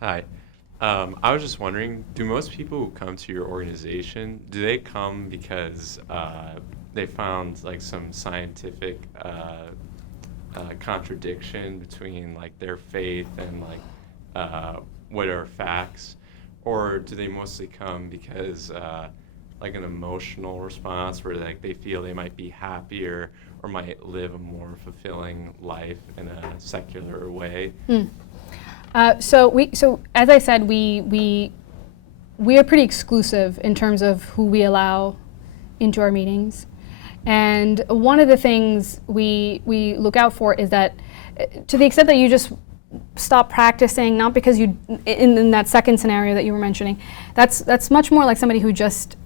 Hi. I was just wondering, do most people who come to your organization, do they come because they found like some scientific contradiction between like their faith and like what are facts, or do they mostly come because like an emotional response where like they feel they might be happier or might live a more fulfilling life in a secular way? So as I said, we are pretty exclusive in terms of who we allow into our meetings, and one of the things we look out for is that, to the extent that you just stop practicing, not because you, in that second scenario that you were mentioning, that's much more like somebody who just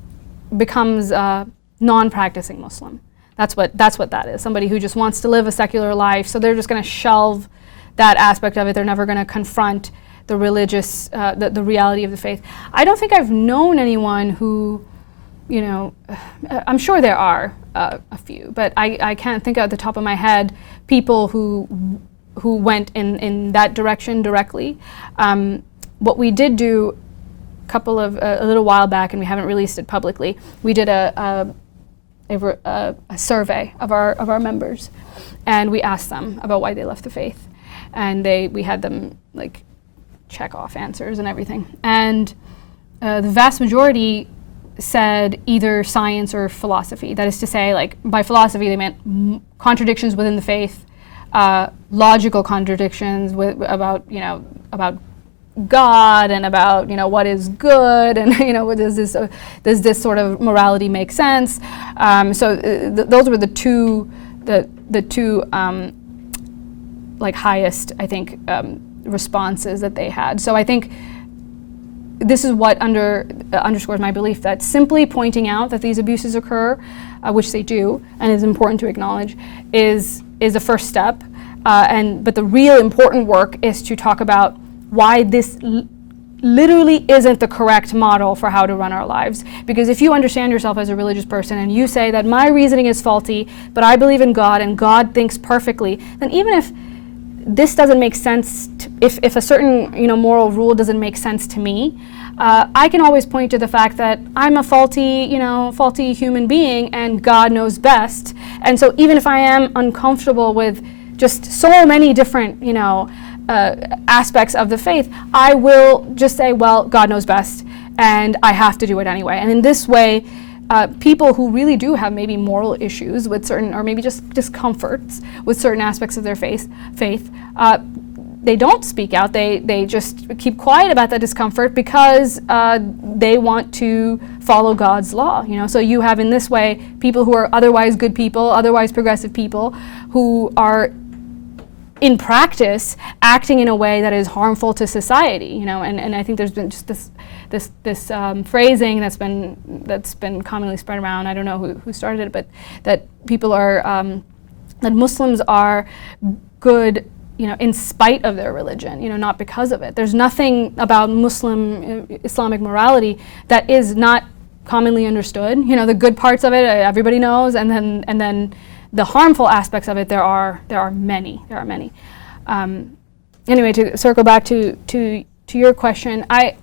becomes a non-practicing Muslim. That's what that is. Somebody who just wants to live a secular life, so they're just going to shelve that aspect of it. They're never going to confront the religious, the reality of the faith. I don't think I've known anyone who, you know, I'm sure there are a few, but I can't think at the top of my head people who went in that direction directly. What we did do a little while back, and we haven't released it publicly, we did a survey of our members, and we asked them about why they left the faith, and we had them like check off answers and everything, and the vast majority said either science or philosophy. That is to say, like, by philosophy they meant contradictions within the faith, logical contradictions about God and about, you know, what is good, and, you know, does this sort of morality make sense? Those were the two like highest, I think, responses that they had. So I think this is what underscores my belief that simply pointing out that these abuses occur, which they do, and is important to acknowledge, is a first step. But the real important work is to talk about why this literally isn't the correct model for how to run our lives. Because if you understand yourself as a religious person and you say that my reasoning is faulty, but I believe in God and God thinks perfectly, then even if this doesn't make sense, if a certain, you know, moral rule doesn't make sense to me, I can always point to the fact that I'm a faulty human being and God knows best. And so even if I am uncomfortable with just so many different, you know, aspects of the faith, I will just say, well, God knows best, and I have to do it anyway. And in this way, people who really do have maybe moral issues with certain, or maybe just discomforts with certain aspects of their faith, they don't speak out. They just keep quiet about that discomfort because they want to follow God's law. You know, so you have in this way people who are otherwise good people, otherwise progressive people, who are in practice acting in a way that is harmful to society. You know, and I think there's been just this phrasing that's been commonly spread around. I don't know who started it, but that people are that Muslims are good, you know, in spite of their religion, you know, not because of it. There's nothing about Muslim Islamic morality that is not commonly understood. You know, the good parts of it everybody knows, and then the harmful aspects of it there are many. Anyway, to circle back to your question, I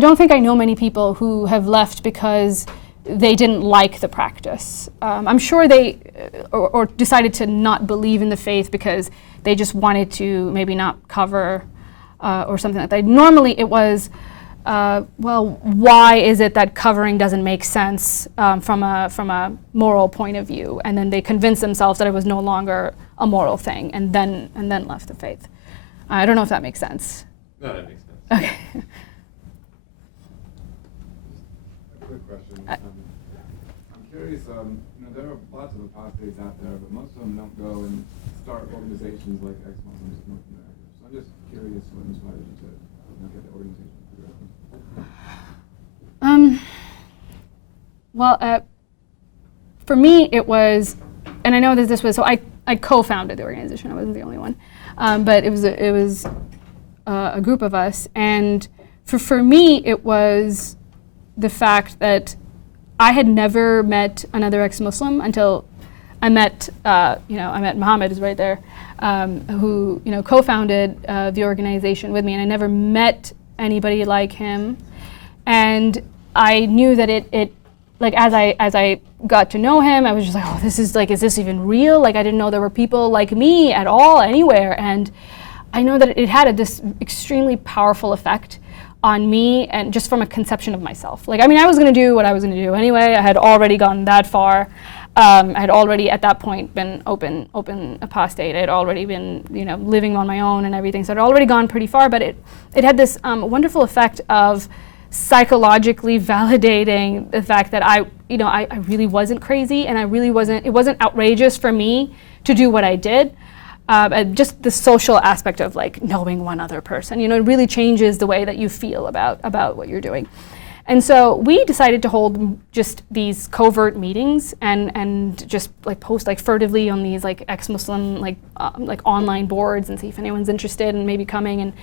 don't think I know many people who have left because they didn't like the practice. I'm sure they or decided to not believe in the faith because they just wanted to maybe not cover or something like that. Normally it was, well, why is it that covering doesn't make sense from a moral point of view? And then they convinced themselves that it was no longer a moral thing, and then left the faith. I don't know if that makes sense. No, that makes sense. Okay. A quick question. I'm curious, you know, there are lots of apostates out there, but most of them don't go and start organizations like ex-Muslims in North America. So I'm just curious what inspired you to get the organization. Well, for me it was, and I know that this was, so I co-founded the organization. I wasn't the only one, but it was a group of us, and for me it was the fact that I had never met another ex-Muslim until I met Muhammad, who's right there, who, you know, co-founded the organization with me, and I never met anybody like him. And I knew that it like as I got to know him, I was just like, oh, this is like, is this even real? Like, I didn't know there were people like me at all anywhere. And I know that it had this extremely powerful effect on me, and just from a conception of myself. Like, I mean, I was going to do what I was going to do anyway. I had already gone that far. I had already at that point been open apostate. I had already been, you know, living on my own and everything. So I'd already gone pretty far, but it had this wonderful effect of psychologically validating the fact that I really wasn't crazy, and it wasn't outrageous for me to do what I did. just the social aspect of like knowing one other person. You know, it really changes the way that you feel about what you're doing. And so we decided to hold just these covert meetings and just like post like furtively on these like ex-Muslim like online boards and see if anyone's interested in maybe coming and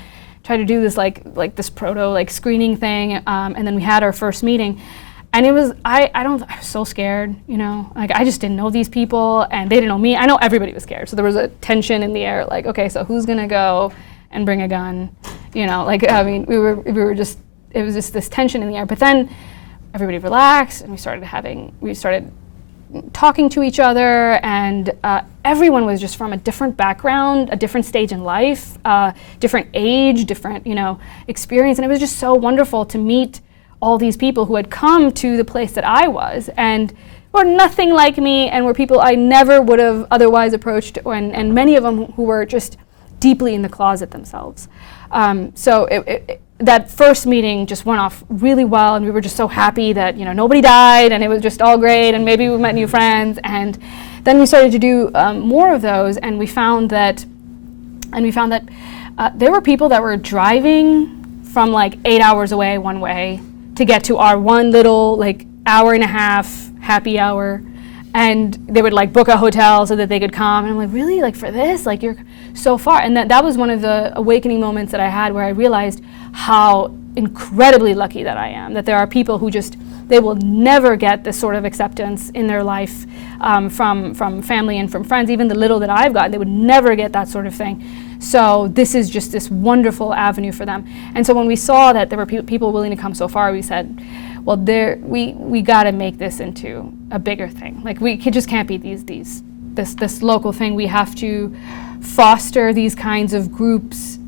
try to do this like this proto like screening thing. And then we had our first meeting. And it was, I was so scared, you know, like I just didn't know these people and they didn't know me. I know everybody was scared. So there was a tension in the air, like, okay, so who's gonna go and bring a gun? You know, like, I mean, we were just, it was just this tension in the air. But then everybody relaxed and we started talking to each other, and everyone was just from a different background, a different stage in life, different age, different, you know, experience. And it was just so wonderful to meet all these people who had come to the place that I was and were nothing like me and were people I never would have otherwise approached, and many of them who were just deeply in the closet themselves. So that first meeting just went off really well, and we were just so happy that, you know, nobody died and it was just all great and maybe we met new friends. And then we started to do more of those, and we found that there were people that were driving from like 8 hours away one way to get to our one little like hour and a half happy hour, and they would like book a hotel so that they could come. And I'm like, really, like for this, like you're so far. And that was one of the awakening moments that I had, where I realized how incredibly lucky that I am, that there are people who just, they will never get this sort of acceptance in their life from family and from friends. Even the little that I've gotten, they would never get that sort of thing. So this is just this wonderful avenue for them. And so when we saw that there were people willing to come so far, we said, well, we got to make this into a bigger thing. Like just can't be this local thing. We have to foster these kinds of groups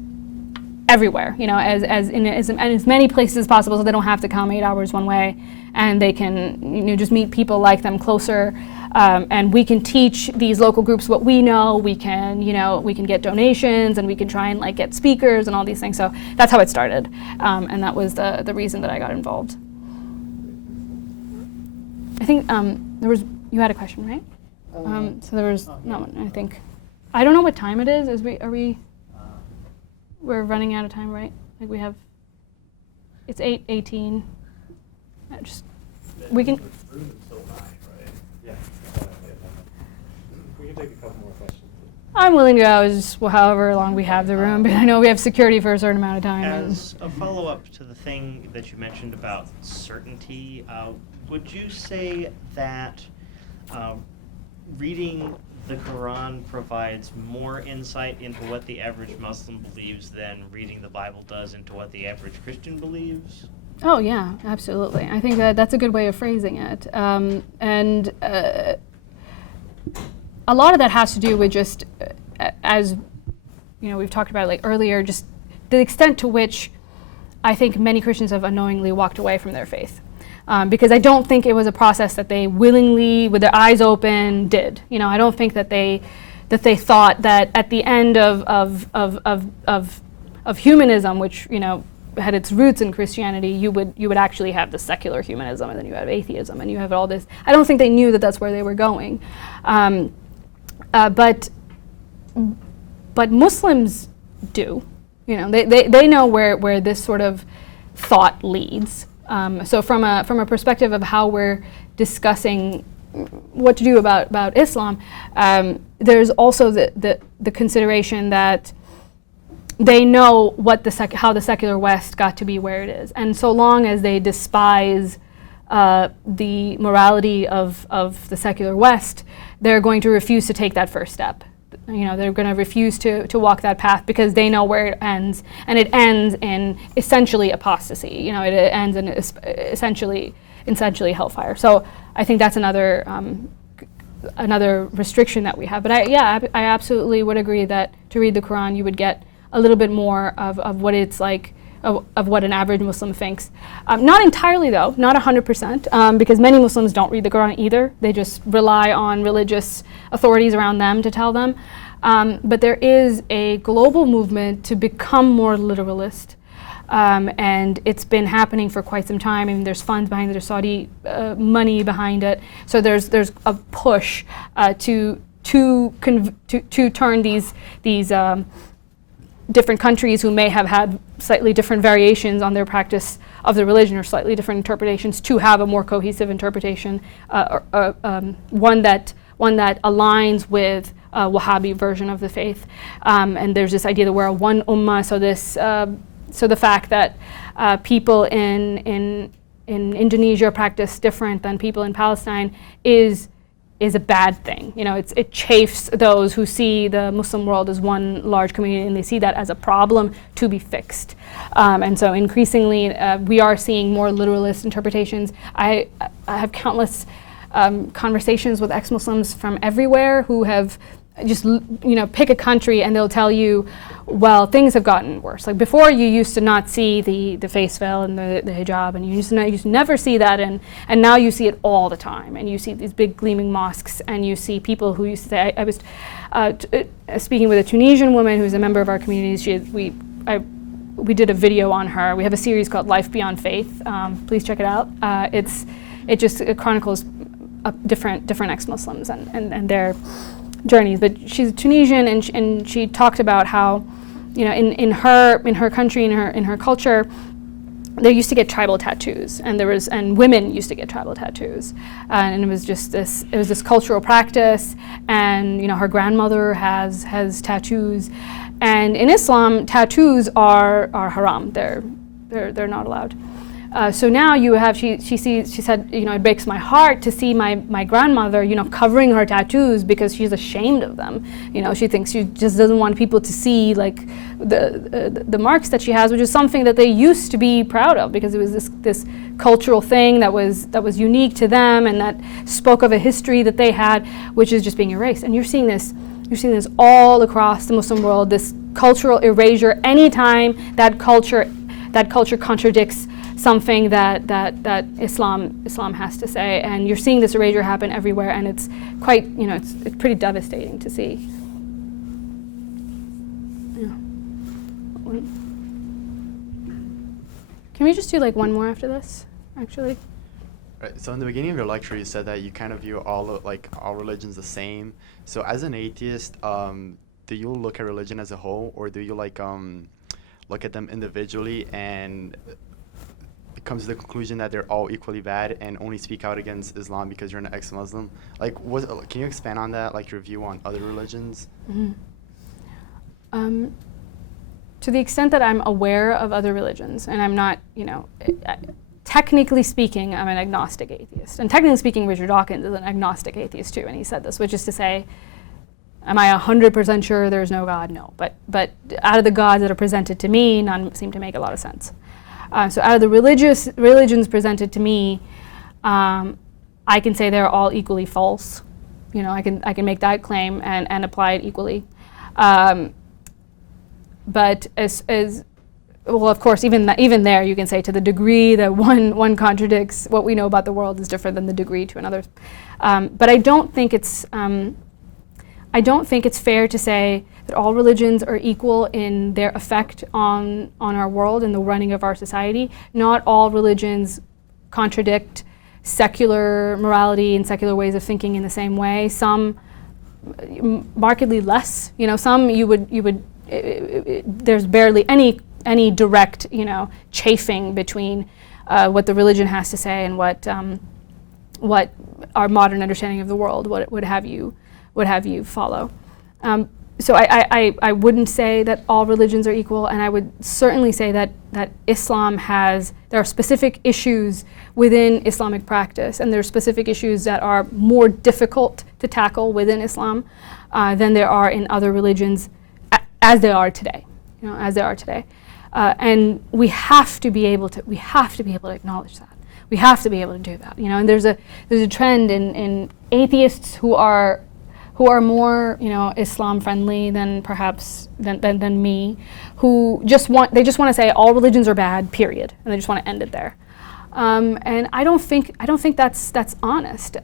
everywhere, you know, as in as many places as possible, so they don't have to come 8 hours one way, and they can, you know, just meet people like them closer. And we can teach these local groups what we know. We can get donations, and we can try and like get speakers and all these things. So that's how it started, and that was the reason that I got involved. I think you had a question, right? So there was no one, I think. I don't know what time it is. We're running out of time, right? Like we have, it's 8:18. We can. We can take a couple more questions. I'm willing to go however long we have the room, but I know we have security for a certain amount of time. As a follow-up to the thing that you mentioned about certainty, would you say that reading the Quran provides more insight into what the average Muslim believes than reading the Bible does into what the average Christian believes? Oh yeah, absolutely. I think that's a good way of phrasing it. And a lot of that has to do with just, as you know, we've talked about like earlier, just the extent to which I think many Christians have unknowingly walked away from their faith. Because I don't think it was a process that they willingly, with their eyes open, did. You know, I don't think that they thought that at the end of humanism, which, you know, had its roots in Christianity, you would actually have the secular humanism, and then you have atheism, and you have all this. I don't think they knew that that's where they were going. But Muslims do. You know, they know where this sort of thought leads. So from a perspective of how we're discussing what to do about Islam, there's also the consideration that they know how the secular West got to be where it is, and so long as they despise the morality of the secular West, they're going to refuse to take that first step. You know, they're going to refuse to walk that path because they know where it ends, and it ends in essentially apostasy. You know, it ends in essentially hellfire. So I think that's another restriction that we have. But I absolutely would agree that to read the Quran, you would get a little bit more of what it's like, of what an average Muslim thinks. Not entirely though, not 100%, because many Muslims don't read the Quran either. They just rely on religious authorities around them to tell them. But there is a global movement to become more literalist, and it's been happening for quite some time. I mean, there's funds behind it, there's Saudi money behind it. So there's a push to to turn these different countries who may have had slightly different variations on their practice of the religion or slightly different interpretations to have a more cohesive interpretation, one that aligns with a Wahhabi version of the faith. And there's this idea that we're a one ummah, so the fact that people in Indonesia practice different than people in Palestine is a bad thing. You know, it chafes those who see the Muslim world as one large community, and they see that as a problem to be fixed. And so increasingly, we are seeing more literalist interpretations. I have countless conversations with ex-Muslims from everywhere who have just, pick a country and they'll tell you, well, things have gotten worse. Like before, you used to not see the face veil and the hijab, and you used to never see that, and now you see it all the time. And you see these big gleaming mosques, and you see people who used to say, I was speaking with a Tunisian woman who's a member of our community. We did a video on her. We have a series called Life Beyond Faith. Please check it out. It chronicles different ex-Muslims and their journeys. But she's Tunisian, and she talked about how, in her country, in her culture, they used to get tribal tattoos, and women used to get tribal tattoos, and it was just this cultural practice. And her grandmother has tattoos, and in Islam, tattoos are haram. They're not allowed. So now you have, she said, it breaks my heart to see my grandmother, covering her tattoos because she's ashamed of them. She thinks she just doesn't want people to see like the marks that she has, which is something that they used to be proud of because it was this cultural thing that was unique to them and that spoke of a history that they had, which is just being erased. And you're seeing this all across the Muslim world, this cultural erasure. Anytime that culture contradicts something that Islam has to say, and you're seeing this erasure happen everywhere, and it's quite, it's pretty devastating to see. Yeah. Can we just do like one more after this, actually? Right, so in the beginning of your lecture, you said that you kind of view all religions the same. So as an atheist, do you look at religion as a whole, or do you look at them individually and come to the conclusion that they're all equally bad and only speak out against Islam because you're an ex-Muslim? Can you expand on that, like your view on other religions? Mm-hmm. To the extent that I'm aware of other religions, and I'm not, technically speaking, I'm an agnostic atheist. And technically speaking, Richard Dawkins is an agnostic atheist too, and he said this, which is to say, am I 100% sure there's no God? No. But out of the gods that are presented to me, none seem to make a lot of sense. So out of the religions presented to me, I can say they're all equally false. I can make that claim and apply it equally. But as well, of course, even there, you can say to the degree that one contradicts what we know about the world is different than the degree to another. But I don't think it's fair to say that all religions are equal in their effect on our world and the running of our society. Not all religions contradict secular morality and secular ways of thinking in the same way. Some markedly less. Some you would there's barely any direct chafing between what the religion has to say and what our modern understanding of the world would have you follow. So I wouldn't say that all religions are equal, and I would certainly say that Islam there are specific issues within Islamic practice, and there are specific issues that are more difficult to tackle within Islam than there are in other religions, as they are today. And we have to be able to acknowledge that. We have to be able to do that. And there's a trend in atheists who are more, Islam friendly than perhaps than me, who just want to say all religions are bad, period, and they just want to end it there. And I don't think that's honest.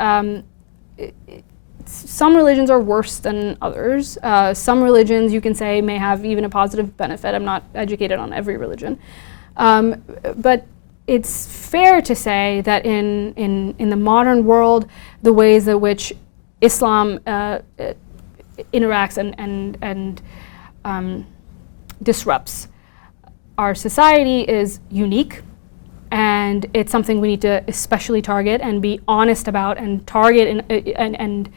Some religions are worse than others. Some religions, you can say, may have even a positive benefit. I'm not educated on every religion, but it's fair to say that in the modern world, the ways in which Islam interacts and disrupts our society is unique, and it's something we need to especially target and be honest about and target and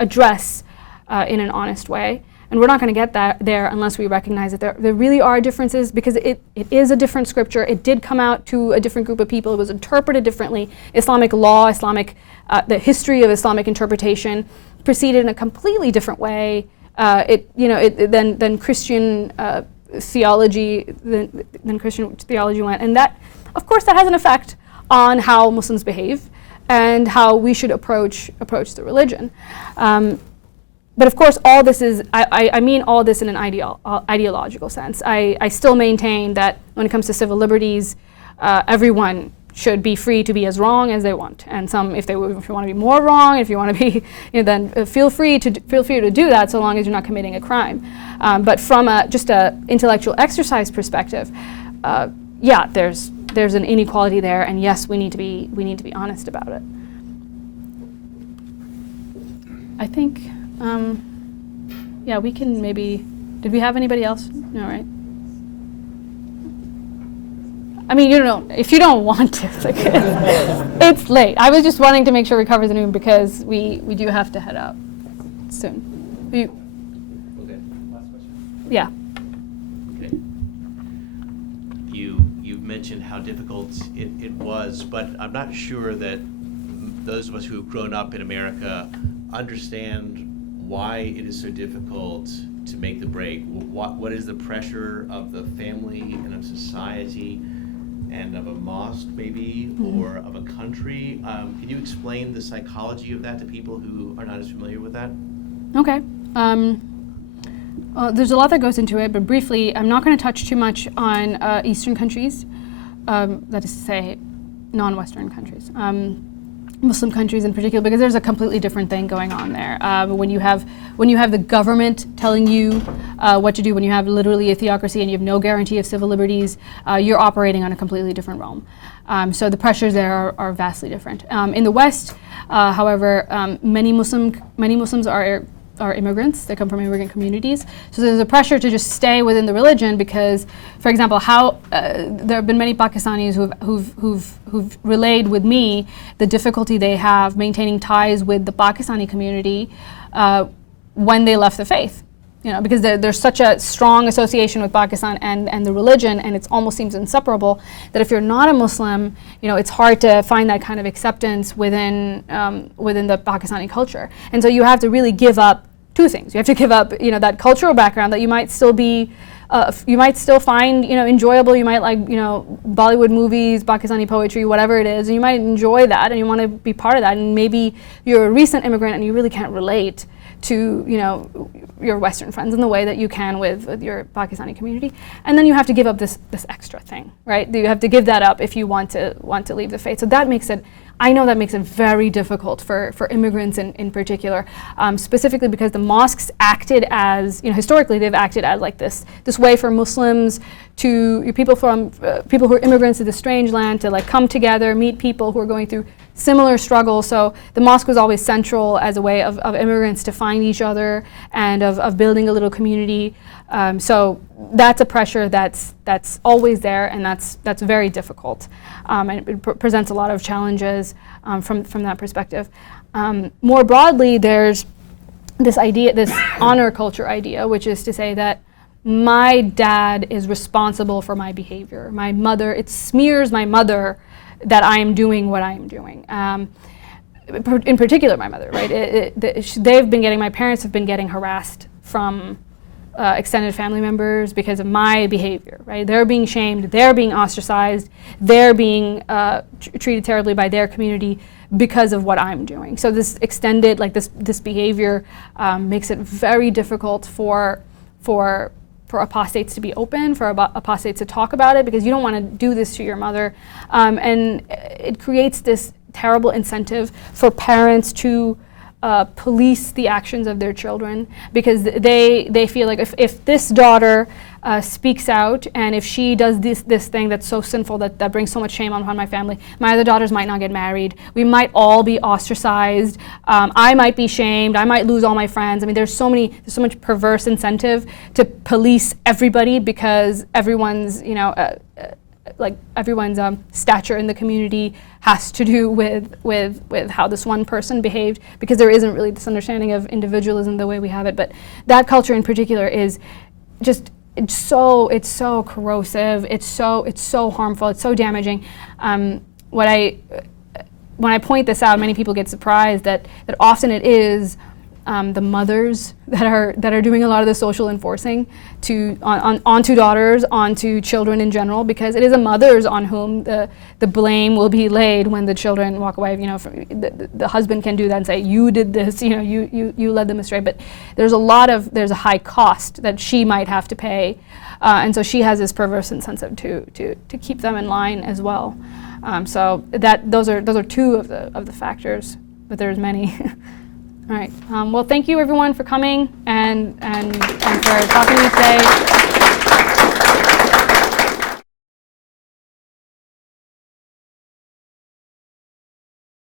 address in an honest way. And we're not going to get there unless we recognize that there really are differences, because it is a different scripture. It did come out to a different group of people. It was interpreted differently. Islamic law, the history of Islamic interpretation proceeded in a completely different way than Christian theology went. And that, of course, that has an effect on how Muslims behave and how we should approach the religion. But of course, all this is, I mean all this in an ideological sense. I still maintain that when it comes to civil liberties, everyone should be free to be as wrong as they want. And if you want to be more wrong, if you want to be, then feel free to do that, so long as you're not committing a crime. But from just an intellectual exercise perspective, yeah, there's an inequality there, and yes, we need to be honest about it. I think. Yeah, we can maybe. Did we have anybody else? No, right? I mean, if you don't want to, it's late. I was just wanting to make sure we cover the room because we do have to head out soon. Okay. Last question. Yeah. Okay. You've mentioned how difficult it was, but I'm not sure that those of us who have grown up in America understand why it is so difficult to make the break. What is the pressure of the family and of society and of a mosque maybe, or of a country? Can you explain the psychology of that to people who are not as familiar with that? Okay. There's a lot that goes into it, but briefly, I'm not going to touch too much on Eastern countries, that is to say, non-Western countries. Muslim countries in particular, because there's a completely different thing going on there. When you have the government telling you what to do, when you have literally a theocracy and you have no guarantee of civil liberties, you're operating on a completely different realm. So the pressures there are vastly different. In the West, however, many Muslims are immigrants. They come from immigrant communities. So there's a pressure to just stay within the religion because, for example, there have been many Pakistanis who've relayed with me the difficulty they have maintaining ties with the Pakistani community when they left the faith. Because there's such a strong association with Pakistan and the religion, and it almost seems inseparable, that if you're not a Muslim, it's hard to find that kind of acceptance within the Pakistani culture. And so you have to really give up two things. You have to give up, that cultural background that you might still find, enjoyable. You might like, Bollywood movies, Pakistani poetry, whatever it is, and you might enjoy that, and you want to be part of that. And maybe you're a recent immigrant and you really can't relate to your Western friends in the way that you can with your Pakistani community, and then you have to give up this extra thing, right? You have to give that up if you want to leave the faith. So that makes it. I know that makes it very difficult for immigrants in particular, specifically because the mosques acted as, historically they've acted as like this way for Muslims people who are immigrants to this strange land to like come together, meet people who are going through similar struggles. So the mosque was always central as a way of immigrants to find each other and of building a little community. So that's a pressure that's always there, and that's very difficult, and it presents a lot of challenges from that perspective. More broadly, there's this honor culture idea, which is to say that my dad is responsible for my behavior. My mother, it smears my mother that I am doing what I am doing. In particular, my mother, right? My parents have been getting harassed from extended family members because of my behavior, right? They're being shamed, they're being ostracized, they're being treated terribly by their community because of what I'm doing. So this extended, this behavior makes it very difficult for apostates to be open, for apostates to talk about it, because you don't want to do this to your mother. And it creates this terrible incentive for parents to police the actions of their children, because they feel like if this daughter speaks out, and if she does this thing that's so sinful that brings so much shame upon my family, my other daughters might not get married. We might all be ostracized. I might be shamed. I might lose all my friends. I mean, there's so much perverse incentive to police everybody, because everyone's everyone's stature in the community has to do with how this one person behaved, because there isn't really this understanding of individualism the way we have it. But that culture in particular is just it's so corrosive. It's so harmful. It's so damaging. When I point this out, many people get surprised that often it is the mothers that are doing a lot of the social enforcing onto daughters, onto children in general, because it is the mothers on whom the blame will be laid when the children walk away. The husband can do that and say, you did this, you led them astray. But there's a high cost that she might have to pay, and so she has this perverse incentive to keep them in line as well. So those are two of the factors, but there's many. All right. Well, thank you everyone for coming and for talking to me today.